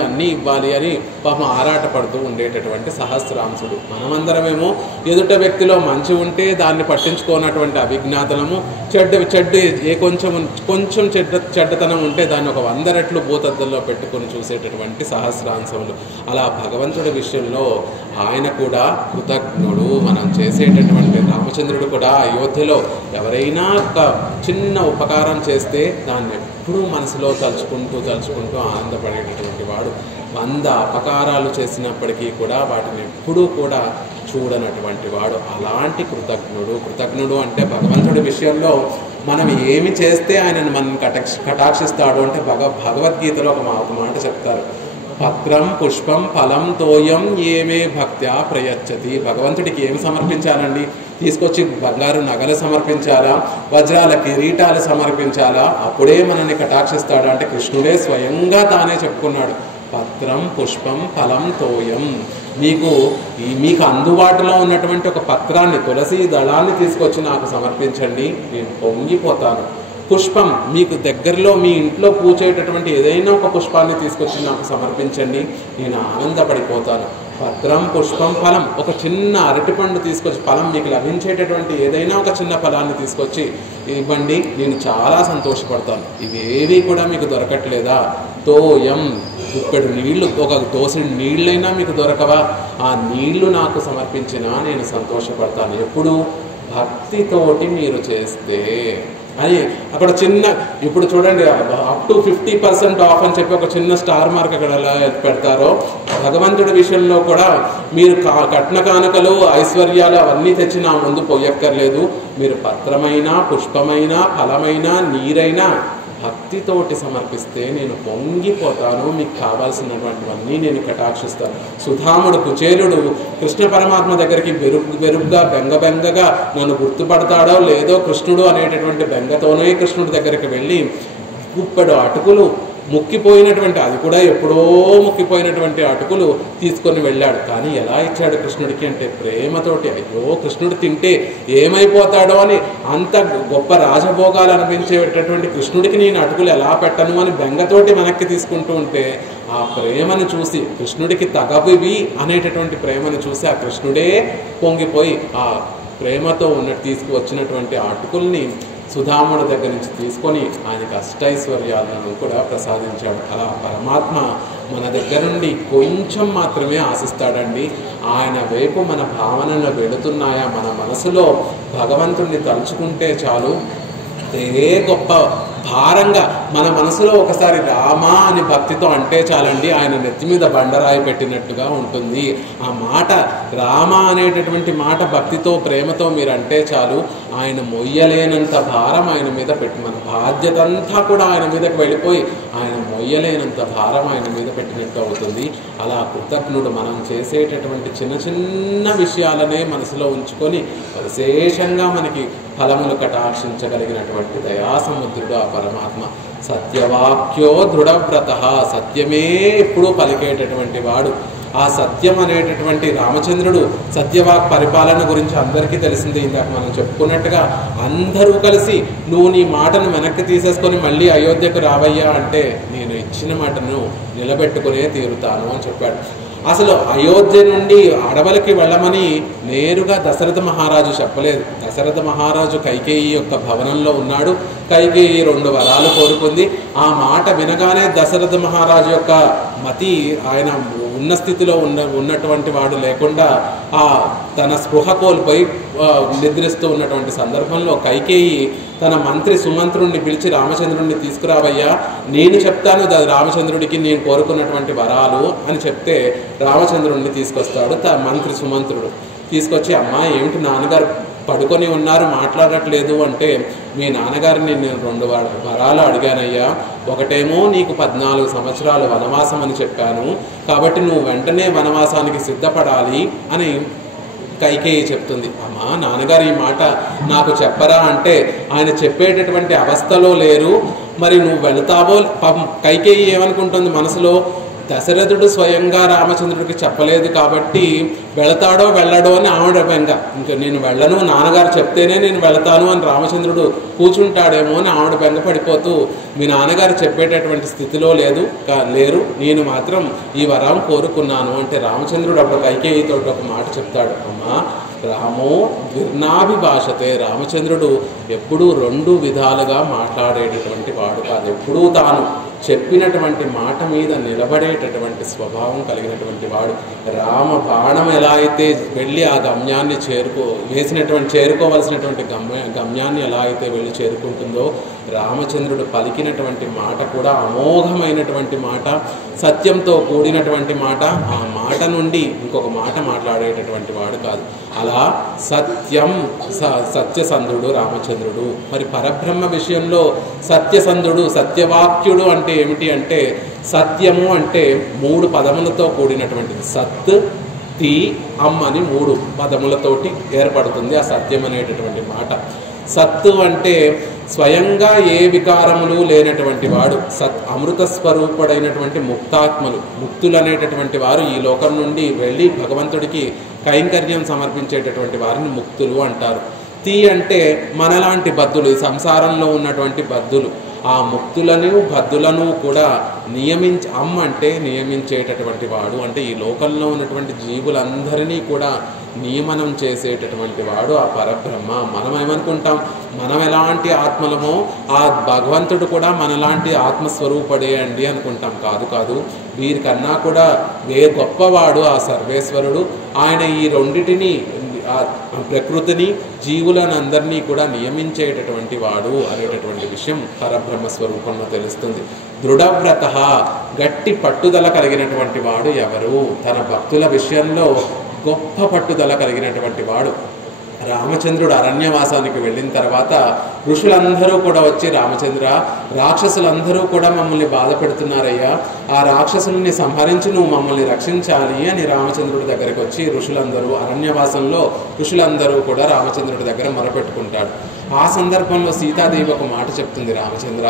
అని పాపం ఆరాటపడుతూ ఉండేటటువంటి సహస్రాంశుడు. మనమందరమేమో ఎదుట వ్యక్తిలో మంచి ఉంటే దాన్ని పట్టించుకోనటువంటి అవిజ్ఞాతనము, చెడ్డ ఏ కొంచెం చెడ్డతనం ఉంటే దాన్ని ఒక 100 రెట్లు భూతద్దంలో పెట్టుకొని చూసేటటువంటి సహస్రాంశములు. అలా భగవంతుడి విషయంలో ఆయన కూడా కృతజ్ఞుడు. మనం చేసేటటువంటి రామచంద్రుడు కూడా అయోధ్యలో ఎవరైనా ఒక చిన్న ఉపకారం చేస్తే దాన్ని ఎప్పుడూ మనసులో తలుచుకుంటూ ఆనందపడేటటువంటి వాడు. 100 అపకారాలు చేసినప్పటికీ కూడా వాటిని ఎప్పుడూ కూడా చూడనటువంటి వాడు. అలాంటి కృతజ్ఞుడు అంటే భగవంతుడి విషయంలో మనం ఏమి చేస్తే ఆయనను మనం కటాక్షిస్తాడు అంటే భగవద్గీతలో ఒక మాట చెప్తారు. పత్రం పుష్పం ఫలం తోయం ఏమే భక్త్యా ప్రయచ్చతి. భగవంతుడికి ఏమి సమర్పించాలండి? తీసుకొచ్చి బంగారు నగలు సమర్పించాలా, వజ్రాల కిరీటాలు సమర్పించాలా? అప్పుడే మనల్ని కటాక్షిస్తాడు అంటే కృష్ణుడే స్వయంగా తానే చెప్పుకున్నాడు. పత్రం పుష్పం ఫలం తోయం. మీకు అందుబాటులో ఉన్నటువంటి ఒక పత్రాన్ని, తులసి దళాన్ని తీసుకొచ్చి నాకు సమర్పించండి, నేను పొంగిపోతాను. పుష్పం, మీకు దగ్గరలో మీ ఇంట్లో పూచేటటువంటి ఏదైనా ఒక పుష్పాన్ని తీసుకొచ్చి నాకు సమర్పించండి, నేను ఆనందపడిపోతాను. పత్రం పుష్పం ఫలం, ఒక చిన్న అరటిపండు తీసుకొచ్చి, ఫలం మీకు లభించేటటువంటి ఏదైనా ఒక చిన్న ఫలాన్ని తీసుకొచ్చి ఇవ్వండి, నేను చాలా సంతోషపడతాను. ఇవేవి కూడా మీకు దొరకట్లేదా? తోయం, గుప్పెడు నీళ్లు, ఒక దోసెడు నీళ్ళైనా మీకు దొరకవా? ఆ నీళ్లు నాకు సమర్పించినా నేను సంతోషపడతాను. ఎప్పుడు? భక్తితోటి మీరు చేస్తే అని అక్కడ ఇప్పుడు చూడండి, అప్ టు 50% ఆఫ్ అని చెప్పి ఒక చిన్న స్టార్ మార్క్ అక్కడ ఎలా పెడతారో భగవంతుడి విషయంలో కూడా మీరు కట్న కానుకలు, ఐశ్వర్యాలు అవన్నీ తెచ్చి నా ముందు పోయక్కర్లేదు. మీరు పత్రమైనా, పుష్పమైనా, ఫలమైనా, నీరైనా భక్తితోటి సమర్పిస్తే నేను పొంగిపోతాను. మీకు కావాల్సినటువంటివన్నీ నేను కటాక్షిస్తాను. సుధాముడు, కుచేలుడు కృష్ణ పరమాత్మ దగ్గరికి బెరుగ్గా బెంగగా నన్ను గుర్తుపడతాడో లేదో కృష్ణుడు అనేటటువంటి బెంగతోనే కృష్ణుడి దగ్గరికి వెళ్ళి గుప్పెడు అటుకులు ముక్కిపోయినటువంటి, అది కూడా ఎప్పుడో ముక్కిపోయినటువంటి అటుకులు తీసుకొని వెళ్ళాడు. కానీ ఎలా ఇచ్చాడు కృష్ణుడికి అంటే ప్రేమతోటి. అయ్యో కృష్ణుడు తింటే ఏమైపోతాడో అని, అంత గొప్ప రాజభోగాలు అనిపించేటటువంటి కృష్ణుడికి నేను అటుకులు ఎలా పెట్టను అని బెంగతోటి వెనక్కి తీసుకుంటూ ఉంటే ఆ ప్రేమను చూసి, కృష్ణుడికి తగవివి అనేటటువంటి ప్రేమను చూసి ఆ కృష్ణుడే పొంగిపోయి ఆ ప్రేమతో తీసుకువచ్చినటువంటి అటుకుల్ని సుధాముడి దగ్గర నుంచి తీసుకొని ఆయనకి అష్టైశ్వర్యాలను కూడా ప్రసాదించాడు. అలా పరమాత్మ మన దగ్గర నుండి కొంచెం మాత్రమే ఆశిస్తాడండి. ఆయన వైపు మన భావనలు వెళుతున్నాయా, మన మనసులో భగవంతుణ్ణి తలుచుకుంటే చాలు, ఏ గొప్ప భారంగా మన మనసులో ఒకసారి రామ అని భక్తితో అంటే చాలండి, ఆయన నెత్తి మీద బండరాయి పెట్టినట్టుగా ఉంటుంది. ఆ మాట రామ అనేటటువంటి మాట భక్తితో ప్రేమతో మీరు అంటే చాలు, ఆయన మొయ్యలేనంత భారం ఆయన మీద పెట్టి, మన బాధ్యత అంతా కూడా ఆయన మీదకి వెళ్ళిపోయి ఆయన మొయ్యలేనంత భారం ఆయన మీద పెట్టినట్టు అవుతుంది. అలా కృతజ్ఞుడు మనం చేసేటటువంటి చిన్న చిన్న విషయాలనే మనసులో ఉంచుకొని విశేషంగా మనకి ఫలములు కటాక్షించగలిగినటువంటి దయాసముద్రుడు ఆ పరమాత్మ. సత్యవాక్యో దృఢవ్రత, సత్యమే ఎప్పుడూ పలికేటటువంటి వాడు. ఆ సత్యం అనేటటువంటి రామచంద్రుడు సత్యవాక్ పరిపాలన గురించి అందరికీ తెలిసింది. ఇందాక మనం చెప్పుకున్నట్టుగా అందరూ కలిసి నువ్వు నీ మాటను వెనక్కి తీసేసుకొని మళ్ళీ అయోధ్యకు రావయ్యా అంటే నేను ఇచ్చిన మాటను నిలబెట్టుకునే తీరుతాను అని చెప్పాడు. అసలు అయోధ్య నుండి అడవులకి వెళ్ళమని నేరుగా దశరథ మహారాజు చెప్పలేదు. దశరథ మహారాజు కైకేయి యొక్క భవనంలో ఉన్నాడు. కైకేయి 2 వరాలు కోరుకుంది. ఆ మాట వినగానే దశరథ మహారాజు యొక్క మతి, ఆయన ఉన్న స్థితిలో ఉన్నటువంటి వాడు లేకుండా తన స్పృహ కోల్పోయి నిద్రిస్తూ ఉన్నటువంటి సందర్భంలో కైకేయి తన మంత్రి సుమంత్రుడిని పిలిచి రామచంద్రుడిని తీసుకురావయ్యా, నేను చెప్తాను రామచంద్రుడికి నేను కోరుకున్నటువంటి వరాలు అని చెప్తే రామచంద్రుడిని తీసుకొస్తాడు. మంత్రి సుమంత్రుడు తీసుకొచ్చి, అమ్మా ఏమిటి నాన్నగారు పడుకొని ఉన్నారు మాట్లాడట్లేదు అంటే, మీ నాన్నగారిని నేను 2 వరాలు అడిగానయ్యా. ఒకటేమో నీకు 14 సంవత్సరాలు వనవాసం అని చెప్పాను, కాబట్టి నువ్వు వెంటనే వనవాసానికి సిద్ధపడాలి అని కైకేయి చెప్తుంది. అమ్మా నాన్నగారు ఈ మాట నాకు చెప్పరా అంటే, ఆయన చెప్పేటటువంటి అవస్థలో లేరు, మరి నువ్వు వెళతావో. కైకేయి ఏమనుకుంటుంది మనసులో, దశరథుడు స్వయంగా రామచంద్రుడికి చెప్పలేదు కాబట్టి వెళతాడో వెళ్ళడో అని ఆవిడ బెంగ. ఇంకా నేను వెళ్ళను, నాన్నగారు చెప్తేనే నేను వెళతాను అని రామచంద్రుడు కూర్చుంటాడేమో అని ఆవిడ బెంగ పడిపోతూ, మీ నాన్నగారు చెప్పేటటువంటి స్థితిలో లేరు, నేను మాత్రం ఈ వరం కోరుకున్నాను అంటే రామచంద్రుడు అప్పుడు కైకేయితో ఒక మాట చెప్తాడు. అమ్మా రామో ద్విర్నాభిభాషతే, రామచంద్రుడు ఎప్పుడూ 2 విధాలుగా మాట్లాడేటటువంటి వాడు కాదు. ఎప్పుడూ తాను చెప్పినటువంటి మాట మీద నిలబడేటటువంటి స్వభావం కలిగినటువంటి వాడు. రామ బాణం ఎలా అయితే వెళ్ళి ఆ గమ్యాన్ని చేరుకోవలసినటువంటి గమ్యాన్ని ఎలా అయితే వెళ్ళి చేరుకుంటుందో, రామచంద్రుడు పలికినటువంటి మాట కూడా అమోఘమైనటువంటి మాట, సత్యంతో కూడినటువంటి మాట. ఆ మాట నుండి ఇంకొక మాట మాట్లాడేటటువంటి వాడు కాదు. అలా సత్యసంధుడు రామచంద్రుడు. మరి పరబ్రహ్మ విషయంలో సత్యసంధుడు, సత్యవాక్యుడు అంటే ఏమిటి అంటే, సత్యము అంటే 3 పదములతో కూడినటువంటిది. సత్, తి, అమ్ అని 3 పదములతోటి ఏర్పడుతుంది ఆ సత్యం అనేటటువంటి మాట. సత్తు అంటే స్వయంగా ఏ వికారములు లేనటువంటి వాడు. అమృత స్వరూపుడైనటువంటి ముక్తాత్మలు, ముక్తులు అనేటటువంటి వారు ఈ లోకం నుండి వెళ్ళి భగవంతుడికి కైంకర్యం సమర్పించేటటువంటి వారిని ముక్తులు అంటారు. తి అంటే మనలాంటి బద్ధులు, సంసారంలో ఉన్నటువంటి బద్ధులు. ఆ ముక్తులను బద్ధులను కూడా అమ్మ అంటే నియమించేటటువంటి వాడు. అంటే ఈ లోకంలో ఉన్నటువంటి జీవులందరినీ కూడా నియమనం చేసేటటువంటి వాడు ఆ పరబ్రహ్మ. మనం ఏమనుకుంటాం, మనం ఎలాంటి ఆత్మలమో ఆ భగవంతుడు కూడా మనలాంటి ఆత్మస్వరూపుడే అండి అనుకుంటాం. కాదు, వీరికన్నా కూడా గొప్పవాడు ఆ సర్వేశ్వరుడు. ఆయన ఈ రెండిటిని, ప్రకృతిని జీవులను అందరినీ కూడా నియమించేటటువంటి వాడు అనేటటువంటి విషయం పరబ్రహ్మ స్వరూపంలో తెలుస్తుంది. దృఢవ్రత, గట్టి పట్టుదల కలిగినటువంటి వాడు ఎవరు? తన భక్తుల విషయంలో గొప్ప పట్టుదల కలిగినటువంటి వాడు. రామచంద్రుడు అరణ్యవాసానికి వెళ్ళిన తర్వాత ఋషులందరూ కూడా వచ్చి, రామచంద్ర, రాక్షసులందరూ కూడా మమ్మల్ని బాధ పెడుతున్నారయ్యా, ఆ రాక్షసుల్ని సంహరించి నువ్వు మమ్మల్ని రక్షించాలి అని రామచంద్రుడి దగ్గరికి వచ్చి అరణ్యవాసంలో ఋషులందరూ కూడా రామచంద్రుడి దగ్గర మొరపెట్టుకుంటాడు. ఆ సందర్భంలో సీతాదేవి ఒక మాట చెప్తుంది, రామచంద్ర,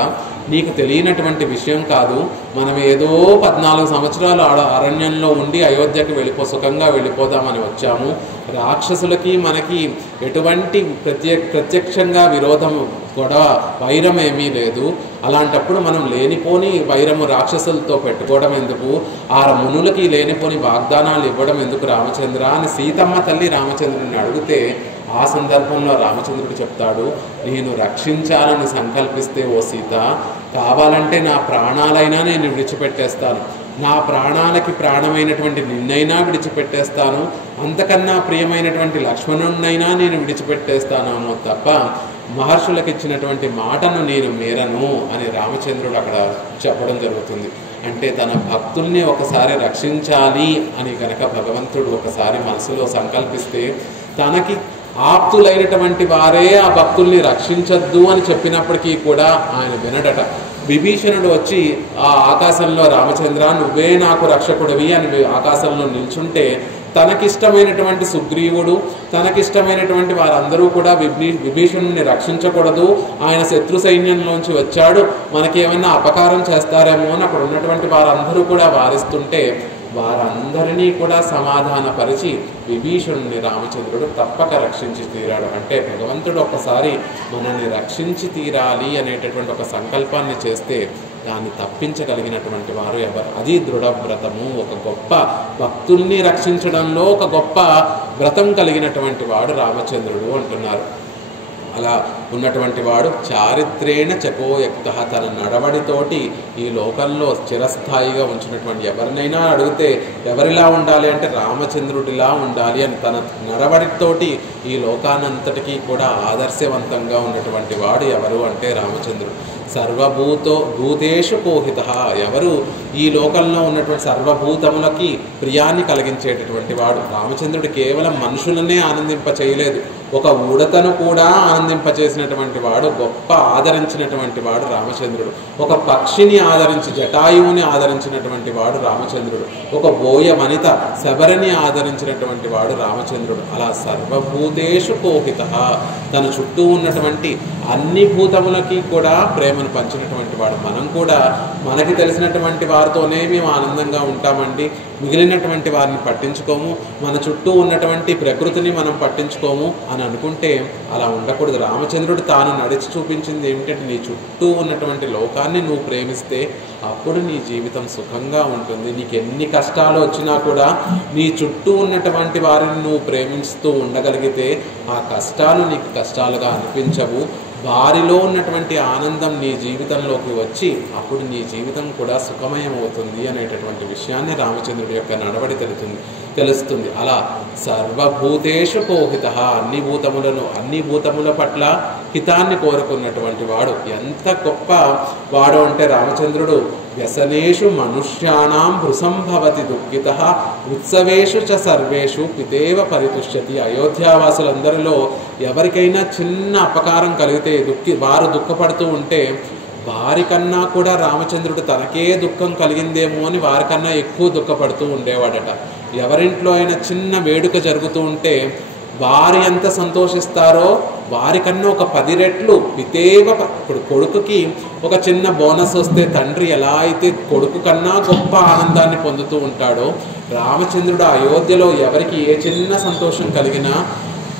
నీకు తెలియనటువంటి విషయం కాదు, మనం ఏదో 14 సంవత్సరాలు అరణ్యంలో ఉండి అయోధ్యకి సుఖంగా వెళ్ళిపోదామని వచ్చాము. రాక్షసులకి మనకి ఎటువంటి ప్రత్యక్షంగా విరోధము కూడా వైరం ఏమీ లేదు. అలాంటప్పుడు మనం లేనిపోని వైరము రాక్షసులతో పెట్టుకోవడం ఎందుకు, ఆ మునులకి లేనిపోని వాగ్దానాలు ఇవ్వడం ఎందుకు రామచంద్ర అని సీతమ్మ తల్లి రామచంద్రుడిని అడిగితే, ఆ సందర్భంలో రామచంద్రుడు చెప్తాడు, నేను రక్షించాలని సంకల్పిస్తే ఓ సీత, కావాలంటే నా ప్రాణాలైనా నేను విడిచిపెట్టేస్తాను, నా ప్రాణాలకి ప్రాణమైనటువంటి నిన్నైనా విడిచిపెట్టేస్తాను, అంతకన్నా ప్రియమైనటువంటి లక్ష్మణుడినైనా నేను విడిచిపెట్టేస్తానేమో తప్ప మహర్షులకు ఇచ్చినటువంటి మాటను నేను మీరను అని రామచంద్రుడు అక్కడ చెప్పడం జరుగుతుంది. అంటే తన భక్తుల్ని ఒకసారి రక్షించాలి అని కనుక భగవంతుడు ఒకసారి మనసులో సంకల్పిస్తే తనకి ఆప్తులైనటువంటి వారే ఆ భక్తుల్ని రక్షించద్దు అని చెప్పినప్పటికీ కూడా ఆయన వినడట. విభీషణుడు వచ్చి ఆ ఆకాశంలో రామచంద్ర నువ్వే నాకు రక్షకుడివి అని ఆకాశంలో నిల్చుంటే తనకిష్టమైనటువంటి సుగ్రీవుడు తనకిష్టమైనటువంటి వారందరూ కూడా విభీషణుడిని రక్షించకూడదు, ఆయన శత్రు సైన్యంలోంచి వచ్చాడు, మనకి ఏమైనా అపకారం చేస్తారేమో అని అక్కడ ఉన్నటువంటి వారందరూ కూడా వారిస్తుంటే వారందరినీ కూడా సమాధానపరిచి విభీషణుని రామచంద్రుడు తప్పక రక్షించి తీరాడు. అంటే భగవంతుడు ఒక్కసారి మనల్ని రక్షించి తీరాలి అనేటటువంటి ఒక సంకల్పాన్ని చేస్తే దాన్ని తప్పించగలిగినటువంటి వారు ఎవరు? అది దృఢవ్రతము. ఒక గొప్ప భక్తుల్ని రక్షించడంలో ఒక గొప్ప వ్రతం కలిగినటువంటి వాడు రామచంద్రుడు అంటున్నారు. అలా ఉన్నటువంటి వాడు చారిత్రేణ చకోయక్త, తన నడవడితోటి ఈ లోకంలో చిరస్థాయిగా ఉంచినటువంటి ఎవరినైనా అడిగితే ఎవరిలా ఉండాలి అంటే రామచంద్రుడిలా ఉండాలి అని తన నడవడితోటి ఈ లోకానంతటికీ కూడా ఆదర్శవంతంగా ఉన్నటువంటి వాడు ఎవరు అంటే రామచంద్రుడు. భూతేషు కోహిత, ఎవరు ఈ లోకంలో ఉన్నటువంటి సర్వభూతములకి ప్రియాన్ని కలిగించేటటువంటి వాడు రామచంద్రుడు. కేవలం మనుషులనే ఆనందింప చేయలేదు, ఒక ఉడతను కూడా ఆనందింపచేసినటువంటి వాడు, గొప్ప ఆదరించినటువంటి వాడు రామచంద్రుడు. ఒక పక్షిని ఆదరించి జటాయువుని ఆదరించినటువంటి వాడు రామచంద్రుడు. ఒక బోయ వనిత శబరిని ఆదరించినటువంటి వాడు రామచంద్రుడు. అలా సర్వభూతేషు కోహిత, తన చుట్టూ ఉన్నటువంటి అన్ని భూతములకి కూడా ప్రేమను పంచినటువంటి వాడు. మనం కూడా మనకి తెలిసినటువంటి వారితోనే మేము ఆనందంగా ఉంటామండి, మిగిలినటువంటి వారిని పట్టించుకోము, మన చుట్టూ ఉన్నటువంటి ప్రకృతిని మనం పట్టించుకోము అని అనుకుంటే అలా ఉండకూడదు. రామచంద్రుడు తాను నడిచి చూపించింది ఏమిటంటే నీ చుట్టూ ఉన్నటువంటి లోకాన్ని నువ్వు ప్రేమిస్తే అప్పుడు నీ జీవితం సుఖంగా ఉంటుంది. నీకు ఎన్ని కష్టాలు వచ్చినా కూడా నీ చుట్టూ ఉన్నటువంటి వారిని నువ్వు ప్రేమిస్తూ ఉండగలిగితే ఆ కష్టాలు నీకు కష్టాలుగా అనిపించవు, వారిలో ఉన్నటువంటి ఆనందం నీ జీవితంలోకి వచ్చి అప్పుడు నీ జీవితం కూడా సుఖమయం అవుతుంది అనేటటువంటి విషయాన్ని రామచంద్రుడి యొక్క నడవడి తెలుస్తుంది. అలా సర్వభూతేషు కోహిత, అన్ని భూతముల పట్ల హితాన్ని కోరుకున్నటువంటి వాడు. ఎంత గొప్ప వాడు అంటే రామచంద్రుడు వ్యసనేషు మనుష్యాణం భృసంభవతి దుఃఖిత ఉత్సవేషు చ సర్వేషు పితేవ పరితుష్యతి. అయోధ్యావాసులందరిలో ఎవరికైనా చిన్న అపకారం కలిగితే వారు దుఃఖపడుతూ ఉంటే వారికన్నా కూడా రామచంద్రుడు తనకే దుఃఖం కలిగిందేమో అని వారికన్నా ఎక్కువ దుఃఖపడుతూ ఉండేవాడట. ఎవరింట్లో అయినా చిన్న వేడుక జరుగుతూ ఉంటే వారు ఎంత సంతోషిస్తారో వారికన్నా ఒక 10 రెట్లు పితేవ. ఇప్పుడు కొడుకుకి ఒక చిన్న బోనస్ వస్తే తండ్రి ఎలా అయితే కొడుకు కన్నా గొప్ప ఆనందాన్ని పొందుతూ ఉంటాడో, రామచంద్రుడు అయోధ్యలో ఎవరికి ఏ చిన్న సంతోషం కలిగినా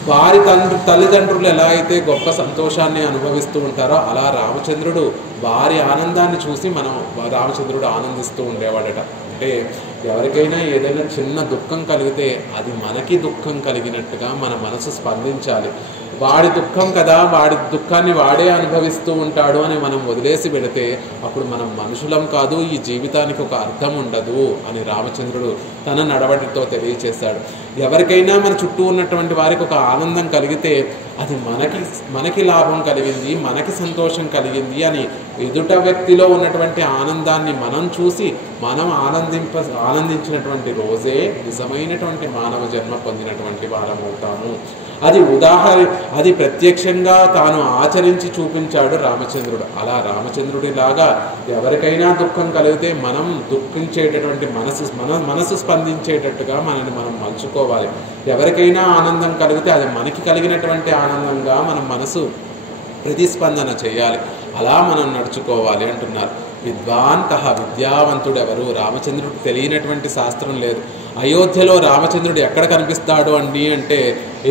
వారి తల్లిదండ్రులు ఎలా అయితే గొప్ప సంతోషాన్ని అనుభవిస్తూ ఉంటారో అలా రామచంద్రుడు వారి ఆనందాన్ని చూసి రామచంద్రుడు ఆనందిస్తూ ఉండేవాడట. అంటే ఎవరికైనా ఏదైనా చిన్న దుఃఖం కలిగితే అది మనకి దుఃఖం కలిగినట్టుగా మన మనసు స్పందించాలి. వాడి దుఃఖం కదా, వాడి దుఃఖాన్ని వాడే అనుభవిస్తూ ఉంటాడు అని మనం వదిలేసి పెడితే అప్పుడు మనం మనుషులం కాదు, ఈ జీవితానికి ఒక అర్థం ఉండదు అని రామచంద్రుడు తన నడవడితో తెలియచేశాడు. ఎవరికైనా మన చుట్టూ ఉన్నటువంటి వారికి ఒక ఆనందం కలిగితే అది మనకి లాభం కలిగింది, మనకి సంతోషం కలిగింది అని ఎదుట వ్యక్తిలో ఉన్నటువంటి ఆనందాన్ని మనం చూసి మనం ఆనందించినటువంటి రోజే నిజమైనటువంటి మానవ జన్మ పొందినటువంటి వారం అవుతాము. అది ప్రత్యక్షంగా తాను ఆచరించి చూపించాడు రామచంద్రుడు. అలా రామచంద్రుడిలాగా ఎవరికైనా దుఃఖం కలిగితే మనం దుఃఖించేటటువంటి మనసు స్పందించేటట్టుగా మనల్ని మనం మలుచుకోవాలి. ఎవరికైనా ఆనందం కలిగితే అది మనకి కలిగినటువంటి ఆనందంగా మనం మనసు ప్రతిస్పందన చేయాలి. అలా మనం నడుచుకోవాలి అంటున్నారు. విద్వాన్ కహ, విద్యావంతుడెవరు? రామచంద్రుడికి తెలియనటువంటి శాస్త్రం లేదు. అయోధ్యలో రామచంద్రుడు ఎక్కడ కనిపిస్తాడు అండి అంటే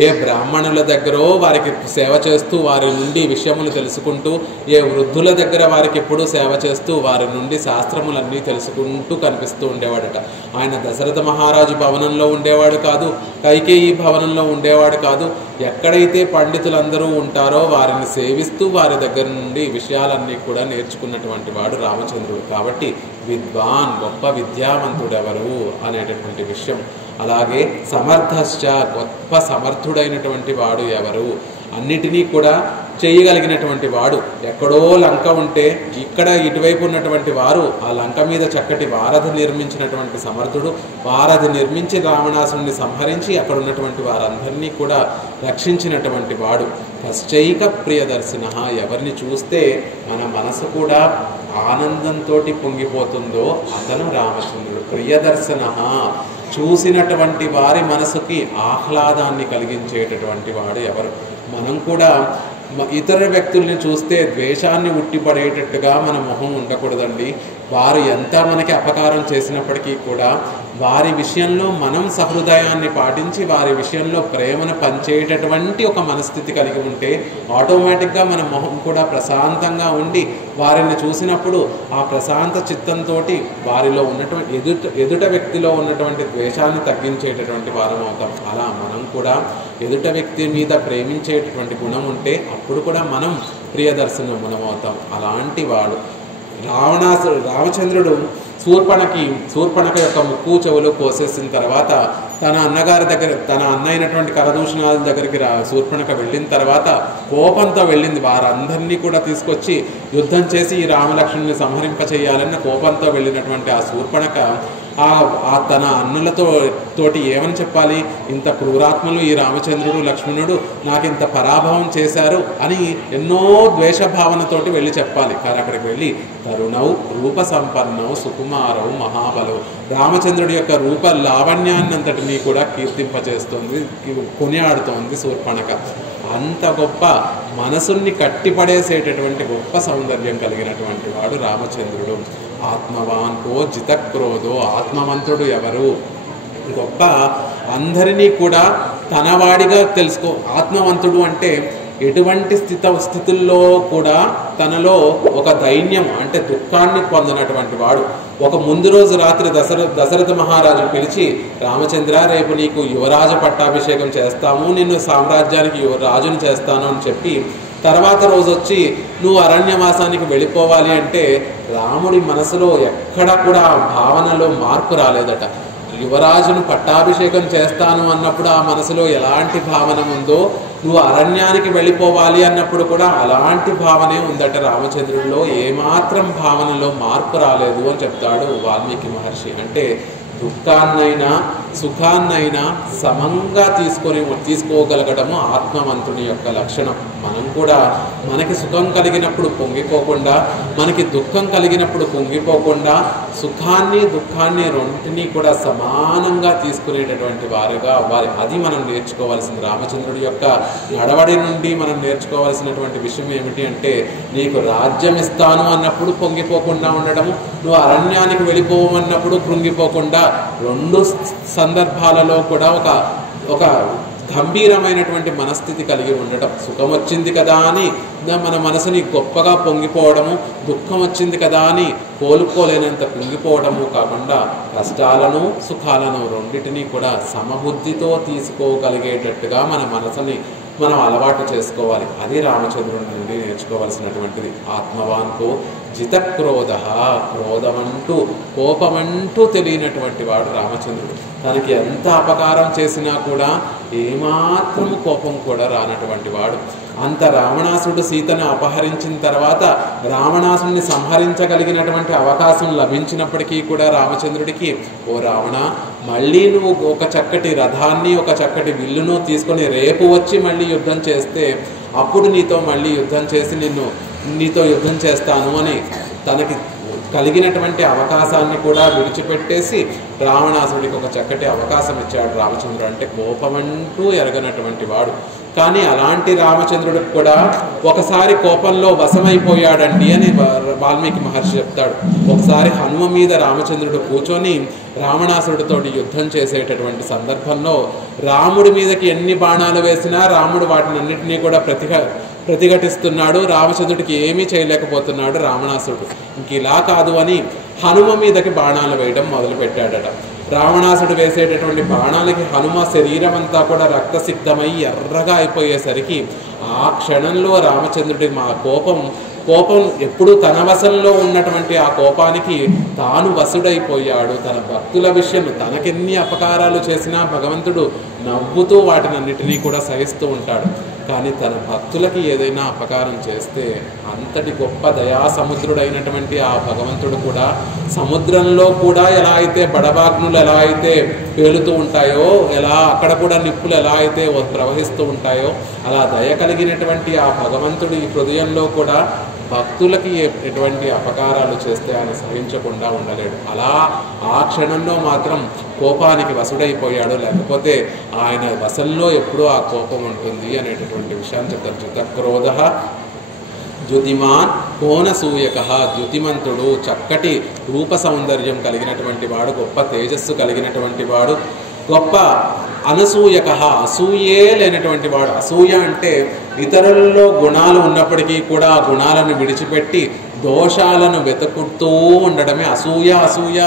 ఏ బ్రాహ్మణుల దగ్గర వారికి సేవ చేస్తూ వారి నుండి విషయములు తెలుసుకుంటూ, ఏ వృద్ధుల దగ్గర వారికి ఎప్పుడూ సేవ చేస్తూ వారి నుండి శాస్త్రములన్నీ తెలుసుకుంటూ కనిపిస్తూ ఉండేవాడట. ఆయన దశరథ మహారాజు భవనంలో ఉండేవాడు కాదు, కైకేయి భవనంలో ఉండేవాడు కాదు. ఎక్కడైతే పండితులందరూ ఉంటారో వారిని సేవిస్తూ వారి దగ్గర నుండి విషయాలన్నీ కూడా నేర్చుకున్నటువంటి వాడు రామచంద్రుడు. కాబట్టి విద్వాన్, గొప్ప విద్యావంతుడెవరు అనేటటువంటి విషయం. అలాగే సమర్థశ్చ, గొప్ప సమర్థుడైనటువంటి వాడు ఎవరు? అన్నిటినీ కూడా చేయగలిగినటువంటి వాడు. ఎక్కడో లంక ఉంటే ఇక్కడ ఇటువైపు ఉన్నటువంటి వారు ఆ లంక మీద చక్కటి వారధి నిర్మించినటువంటి సమర్థుడు. వారధి నిర్మించి రావణాసురుడిని సంహరించి అక్కడ ఉన్నటువంటి వారందరినీ కూడా రక్షించినటువంటి వాడు. కశ్చైక ప్రియదర్శన, ఎవరిని చూస్తే మన మనసు కూడా ఆనందంతో పొంగిపోతుందో అతను రామచంద్రుడు. ప్రియదర్శన, చూసినటువంటి వారి మనసుకి ఆహ్లాదాన్ని కలిగించేటటువంటి వాడు ఎవరు. మనం కూడా ఇతర వ్యక్తుల్ని చూస్తే ద్వేషాన్ని ఉట్టిపడేటట్టుగా మన మొహం ఉండకూడదండి. వారు ఎంత మనకి అపకారం చేసినప్పటికీ కూడా వారి విషయంలో మనం సహృదయాన్ని పాటించి వారి విషయంలో ప్రేమను పంచేటటువంటి ఒక మనస్థితి కలిగి ఉంటే ఆటోమేటిక్గా మన మొహం కూడా ప్రశాంతంగా ఉండి వారిని చూసినప్పుడు ఆ ప్రశాంత చిత్తంతో వారిలో ఉన్నటువంటి ఎదుట వ్యక్తిలో ఉన్నటువంటి ద్వేషాన్ని తగ్గించేటటువంటి వారం అవుతాం. అలా మనం కూడా ఎదుట వ్యక్తి మీద ప్రేమించేటటువంటి గుణం ఉంటే అప్పుడు కూడా మనం ప్రియదర్శనం మనమవుతాం. అలాంటి వాడు రామచంద్రుడు శూర్పణఖ యొక్క ముక్కు చెవులు కోసేసిన తర్వాత తన అన్నగారి దగ్గర, తన అన్న అయినటువంటి కరదూషణాల దగ్గరికి శూర్పణఖ వెళ్ళిన తర్వాత కోపంతో వెళ్ళింది. వారందరినీ కూడా తీసుకొచ్చి యుద్ధం చేసి ఈ రామలక్ష్మణుని సంహరింపచేయాలన్న కోపంతో వెళ్ళినటువంటి ఆ శూర్పణఖ తన అన్నులతోటి ఏమని చెప్పాలి, ఇంత క్రూరాత్మలు ఈ రామచంద్రుడు లక్ష్మణుడు నాకు ఇంత పరాభవం చేశారు అని ఎన్నో ద్వేషభావనతోటి వెళ్ళి చెప్పాలి. కానీ అక్కడికి వెళ్ళి తరుణౌ రూప సంపన్నౌ సుకుమారౌ మహాబలౌ, రామచంద్రుడి యొక్క రూప లావణ్యాన్నంతటినీ కూడా కీర్తింపచేస్తుంది, కొనియాడుతోంది శూర్పణఖ. అంత గొప్ప మనసుని కట్టిపడేసేటటువంటి గొప్ప సౌందర్యం కలిగినటువంటి వాడు రామచంద్రుడు. ఆత్మవాన్కో జితక్రోధో, ఆత్మవంతుడు ఎవరు, గొప్ప అందరినీ కూడా తనవాడిగా తెలుసుకో. ఆత్మవంతుడు అంటే ఎటువంటి స్థితుల్లో కూడా తనలో ఒక దైన్యం అంటే దుఃఖాన్ని పొందినటువంటి వాడు. ఒక ముందు రోజు రాత్రి దశరథ మహారాజు పిలిచి, రామచంద్ర రేపు నీకు యువరాజ పట్టాభిషేకం చేస్తాము, నిన్ను సామ్రాజ్యానికి రాజుని చేస్తాను అని చెప్పి తర్వాత రోజు వచ్చి నువ్వు అరణ్యవాసానికి వెళ్ళిపోవాలి అంటే రాముడి మనసులో ఎక్కడ కూడా భావనలో మార్పు రాలేదట. యువరాజును పట్టాభిషేకం చేస్తాను అన్నప్పుడు ఆ మనసులో ఎలాంటి భావన ఉందో, నువ్వు అరణ్యానికి వెళ్ళిపోవాలి అన్నప్పుడు కూడా అలాంటి భావనే ఉందట రామచంద్రుడిలో. ఏమాత్రం భావనలో మార్పు రాలేదు అని చెప్తాడు వాల్మీకి మహర్షి. అంటే దుఃఖాన్నైనా సుఖాన్నైనా సమంగా తీసుకోగలగడము ఆత్మవంతుని యొక్క లక్షణం. మనం కూడా మనకి సుఖం కలిగినప్పుడు పొంగిపోకుండా, మనకి దుఃఖం కలిగినప్పుడు పొంగిపోకుండా, సుఖాన్ని దుఃఖాన్ని రెండింటినీ కూడా సమానంగా తీసుకునేటటువంటి వారుగా అవ్వాలి. అది మనం నేర్చుకోవాల్సింది. రామచంద్రుడి యొక్క నడవడి నుండి మనం నేర్చుకోవాల్సినటువంటి విషయం ఏమిటి అంటే, నీకు రాజ్యం ఇస్తాను అన్నప్పుడు పొంగిపోకుండా ఉండడము, నువ్వు అరణ్యానికి వెళ్ళిపోవన్నప్పుడు కృంగిపోకుండా, రెండు సందర్భాలలో కూడా ఒక గంభీరమైనటువంటి మనస్థితి కలిగి ఉండటం. సుఖం వచ్చింది కదా అని మన మనసుని గొప్పగా పొంగిపోవడము, దుఃఖం వచ్చింది కదా అని కోలుకోలేనంత పొంగిపోవడము కాకుండా కష్టాలను సుఖాలను రెండింటినీ కూడా సమబుద్ధితో తీసుకోగలిగేటట్టుగా మన మనసుని మనం అలవాటు చేసుకోవాలి. అది రామచంద్రుడి నుండి నేర్చుకోవాల్సినటువంటిది. ఆత్మవాన్కో జితక్రోధ, క్రోధమంటూ కోపమంటూ తెలియనటువంటి వాడు రామచంద్రుడు. తనకి ఎంత అపకారం చేసినా కూడా ఏమాత్రము కోపం కూడా రానటువంటి వాడు. అంత రావణాసుడు సీతను అపహరించిన తర్వాత రావణాసుడిని సంహరించగలిగినటువంటి అవకాశం లభించినప్పటికీ కూడా రామచంద్రుడికి, ఓ రావణ, మళ్ళీ నువ్వు ఒక చక్కటి రథాన్ని ఒక చక్కటి విల్లును తీసుకొని రేపు వచ్చి మళ్ళీ యుద్ధం చేస్తే అప్పుడు నీతో మళ్ళీ యుద్ధం చేసి నీతో యుద్ధం చేస్తాను అని తనకి కలిగినటువంటి అవకాశాన్ని కూడా విడిచిపెట్టేసి రావణాసుడికి ఒక చక్కటి అవకాశం ఇచ్చాడు రామచంద్రుడు. అంటే కోపమంటూ ఎరగనటువంటి వాడు. కానీ అలాంటి రామచంద్రుడికి కూడా ఒకసారి కోపంలో వశమైపోయాడండి అని వాల్మీకి మహర్షి చెప్తాడు. ఒకసారి హనుమ మీద రామచంద్రుడు కూర్చొని రావణాసుడితోటి యుద్ధం చేసేటటువంటి సందర్భంలో రాముడి మీదకి ఎన్ని బాణాలు వేసినా రాముడు వాటిని అన్నింటినీ కూడా ప్రతిఘటిస్తున్నాడు. రామచంద్రుడికి ఏమీ చేయలేకపోతున్నాడు రావణాసుడు. ఇంక ఇలా కాదు అని హనుమ మీదకి బాణాలు వేయడం మొదలుపెట్టాడట. రావణాసుడు వేసేటటువంటి బాణాలకి హనుమ శరీరం అంతా కూడా రక్తసిద్ధమై ఎర్రగా అయిపోయేసరికి ఆ క్షణంలో రామచంద్రుడి కోపం ఎప్పుడు తన వశంలో ఉన్నటువంటి ఆ కోపానికి తాను వశుడైపోయాడు. తన భక్తుల విషయం తనకెన్ని అపకారాలు చేసినా భగవంతుడు నవ్వుతూ వాటినన్నిటినీ కూడా సహిస్తూ ఉంటాడు. కానీ తన భక్తులకి ఏదైనా అపకారం చేస్తే అంతటి గొప్ప దయా సముద్రుడైనటువంటి ఆ భగవంతుడు కూడా సముద్రంలో కూడా ఎలా అయితే బడబాగ్నులు ఎలా అయితే పేలుతూ ఉంటాయో, ఎలా అక్కడ కూడా నిప్పులు ఎలా అయితే ప్రవహిస్తూ ఉంటాయో, అలా దయ కలిగినటువంటి ఆ భగవంతుడి హృదయంలో కూడా భక్తులకి ఎటువంటి అపకారాలు చేస్తే ఆయన సహించకుండా ఉండలేడు. అలా ఆ క్షణంలో మాత్రం కోపానికి వసుడైపోయాడు, లేకపోతే ఆయన వశంలో ఎప్పుడూ ఆ కోపం ఉంటుంది అనేటటువంటి విషయాన్ని చెప్తారు. జితక్రోధ ద్యుతిమాన్ కోనసూయక, ద్యుతిమంతుడు, చక్కటి రూప సౌందర్యం కలిగినటువంటి వాడు, గొప్ప తేజస్సు కలిగినటువంటి వాడు, గొప్ప అనసూయక, అసూయే లేనటువంటి వాడు. అసూయ అంటే ఇతరులలో గుణాలు ఉన్నప్పటికీ కూడా ఆ గుణాలను విడిచిపెట్టి దోషాలను వెతుకుతూ ఉండడమే అసూయ. అసూయ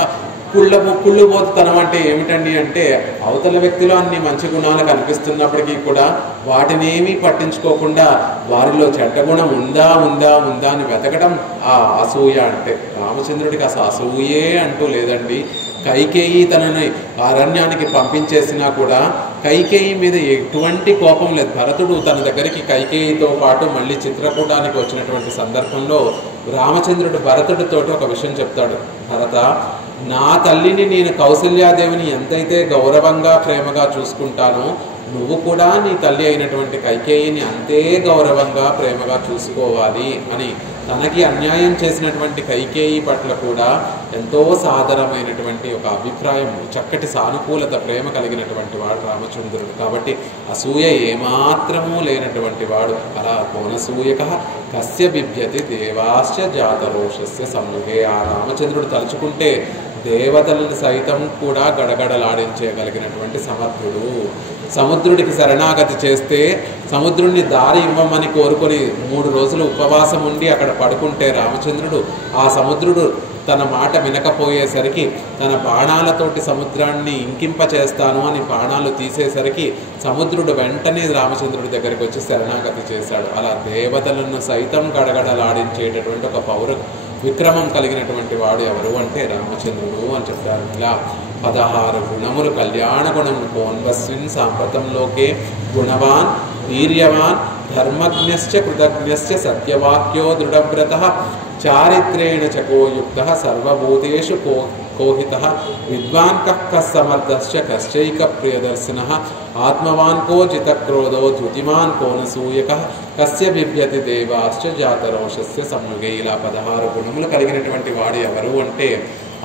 కుళ్ళుబోతుతనం అంటే ఏమిటండి అంటే, అవతల వ్యక్తిలో అన్ని మంచి గుణాలు కనిపిస్తున్నప్పటికీ కూడా వాటినేమీ పట్టించుకోకుండా వారిలో చెడ్డ గుణం ఉందా ఉందా ఉందా అని వెతకడం ఆ అసూయ అంటే. రామచంద్రుడికి అసలు అసూయే అంటూ లేదండి. కైకేయి తనని అరణ్యానికి పంపించేసినా కూడా కైకేయి మీద ఎటువంటి కోపం లేదు. భరతుడు తన దగ్గరికి కైకేయితో పాటు మళ్ళీ చిత్రకూటానికి వచ్చినటువంటి సందర్భంలో రామచంద్రుడు భరతుడితోటి ఒక విషయం చెప్తాడు. భరత, నా తల్లిని నేను కౌసల్యాదేవిని ఎంతైతే గౌరవంగా ప్రేమగా చూసుకుంటానో, నువ్వు కూడా నీ తల్లి అయినటువంటి కైకేయిని అంతే గౌరవంగా ప్రేమగా చూసుకోవాలి అని తనకి అన్యాయం చేసినటువంటి కైకేయి పట్ల కూడా ఎంతో సాదరమైనటువంటి ఒక అభిప్రాయం, చక్కటి సానుకూలత, ప్రేమ కలిగినటువంటి వాడు రామచంద్రుడు. కాబట్టి అసూయ ఏమాత్రమూ లేనటువంటి వాడు. అలా కోనసూయక కస్య బిభ్యతి దేవాశ్చ జాతరోషస్య సమ్ముఖే. ఆ రామచంద్రుడు తలుచుకుంటే దేవతలను సైతం కూడా గడగడలాడించగలిగినటువంటి సమర్థుడు. సముద్రుడికి శరణాగతి చేస్తే సముద్రుడిని దారి ఇవ్వమని కోరుకొని 3 రోజులు ఉపవాసం ఉండి అక్కడ పడుకుంటే రామచంద్రుడు, ఆ సముద్రుడు తన మాట వినకపోయేసరికి తన బాణాలతోటి సముద్రాన్ని ఇంకింపచేస్తాను అని బాణాలు తీసేసరికి సముద్రుడు వెంటనే రామచంద్రుడి దగ్గరికి వచ్చి శరణాగతి చేశాడు. అలా దేవతలను సైతం గడగడలాడించేటటువంటి ఒక విక్రమం కలిగినటువంటి వాడు ఎవరు అంటే రామచంద్రుడు అని చెప్పారు. ఇలా 16 గుణములు, కళ్యాణ గుణములు. కోన్వస్మిన్ సాంప్రతంలోకే గుణవాన్ వీర్యవాన్ ధర్మజ్ఞశ్చ కృతజ్ఞశ్చ సత్యవాక్యో దృఢవ్రతః చారిత్రేణ చకోయుక్త సర్వభూతేషు కోహితః విద్వాన్ కః సమర్థశ్చ కశ్చైక ప్రియదర్శనః ఆత్మవాన్ కో జితక్రోధో ద్యుతిమాన్ కోనసూయకః కస్య బిభ్యతి దేవాశ్చ జాతరోషస్య సమ్ముఖే. ఇలా 16 గుణములు కలిగినటువంటి వాడు ఎవరు అంటే,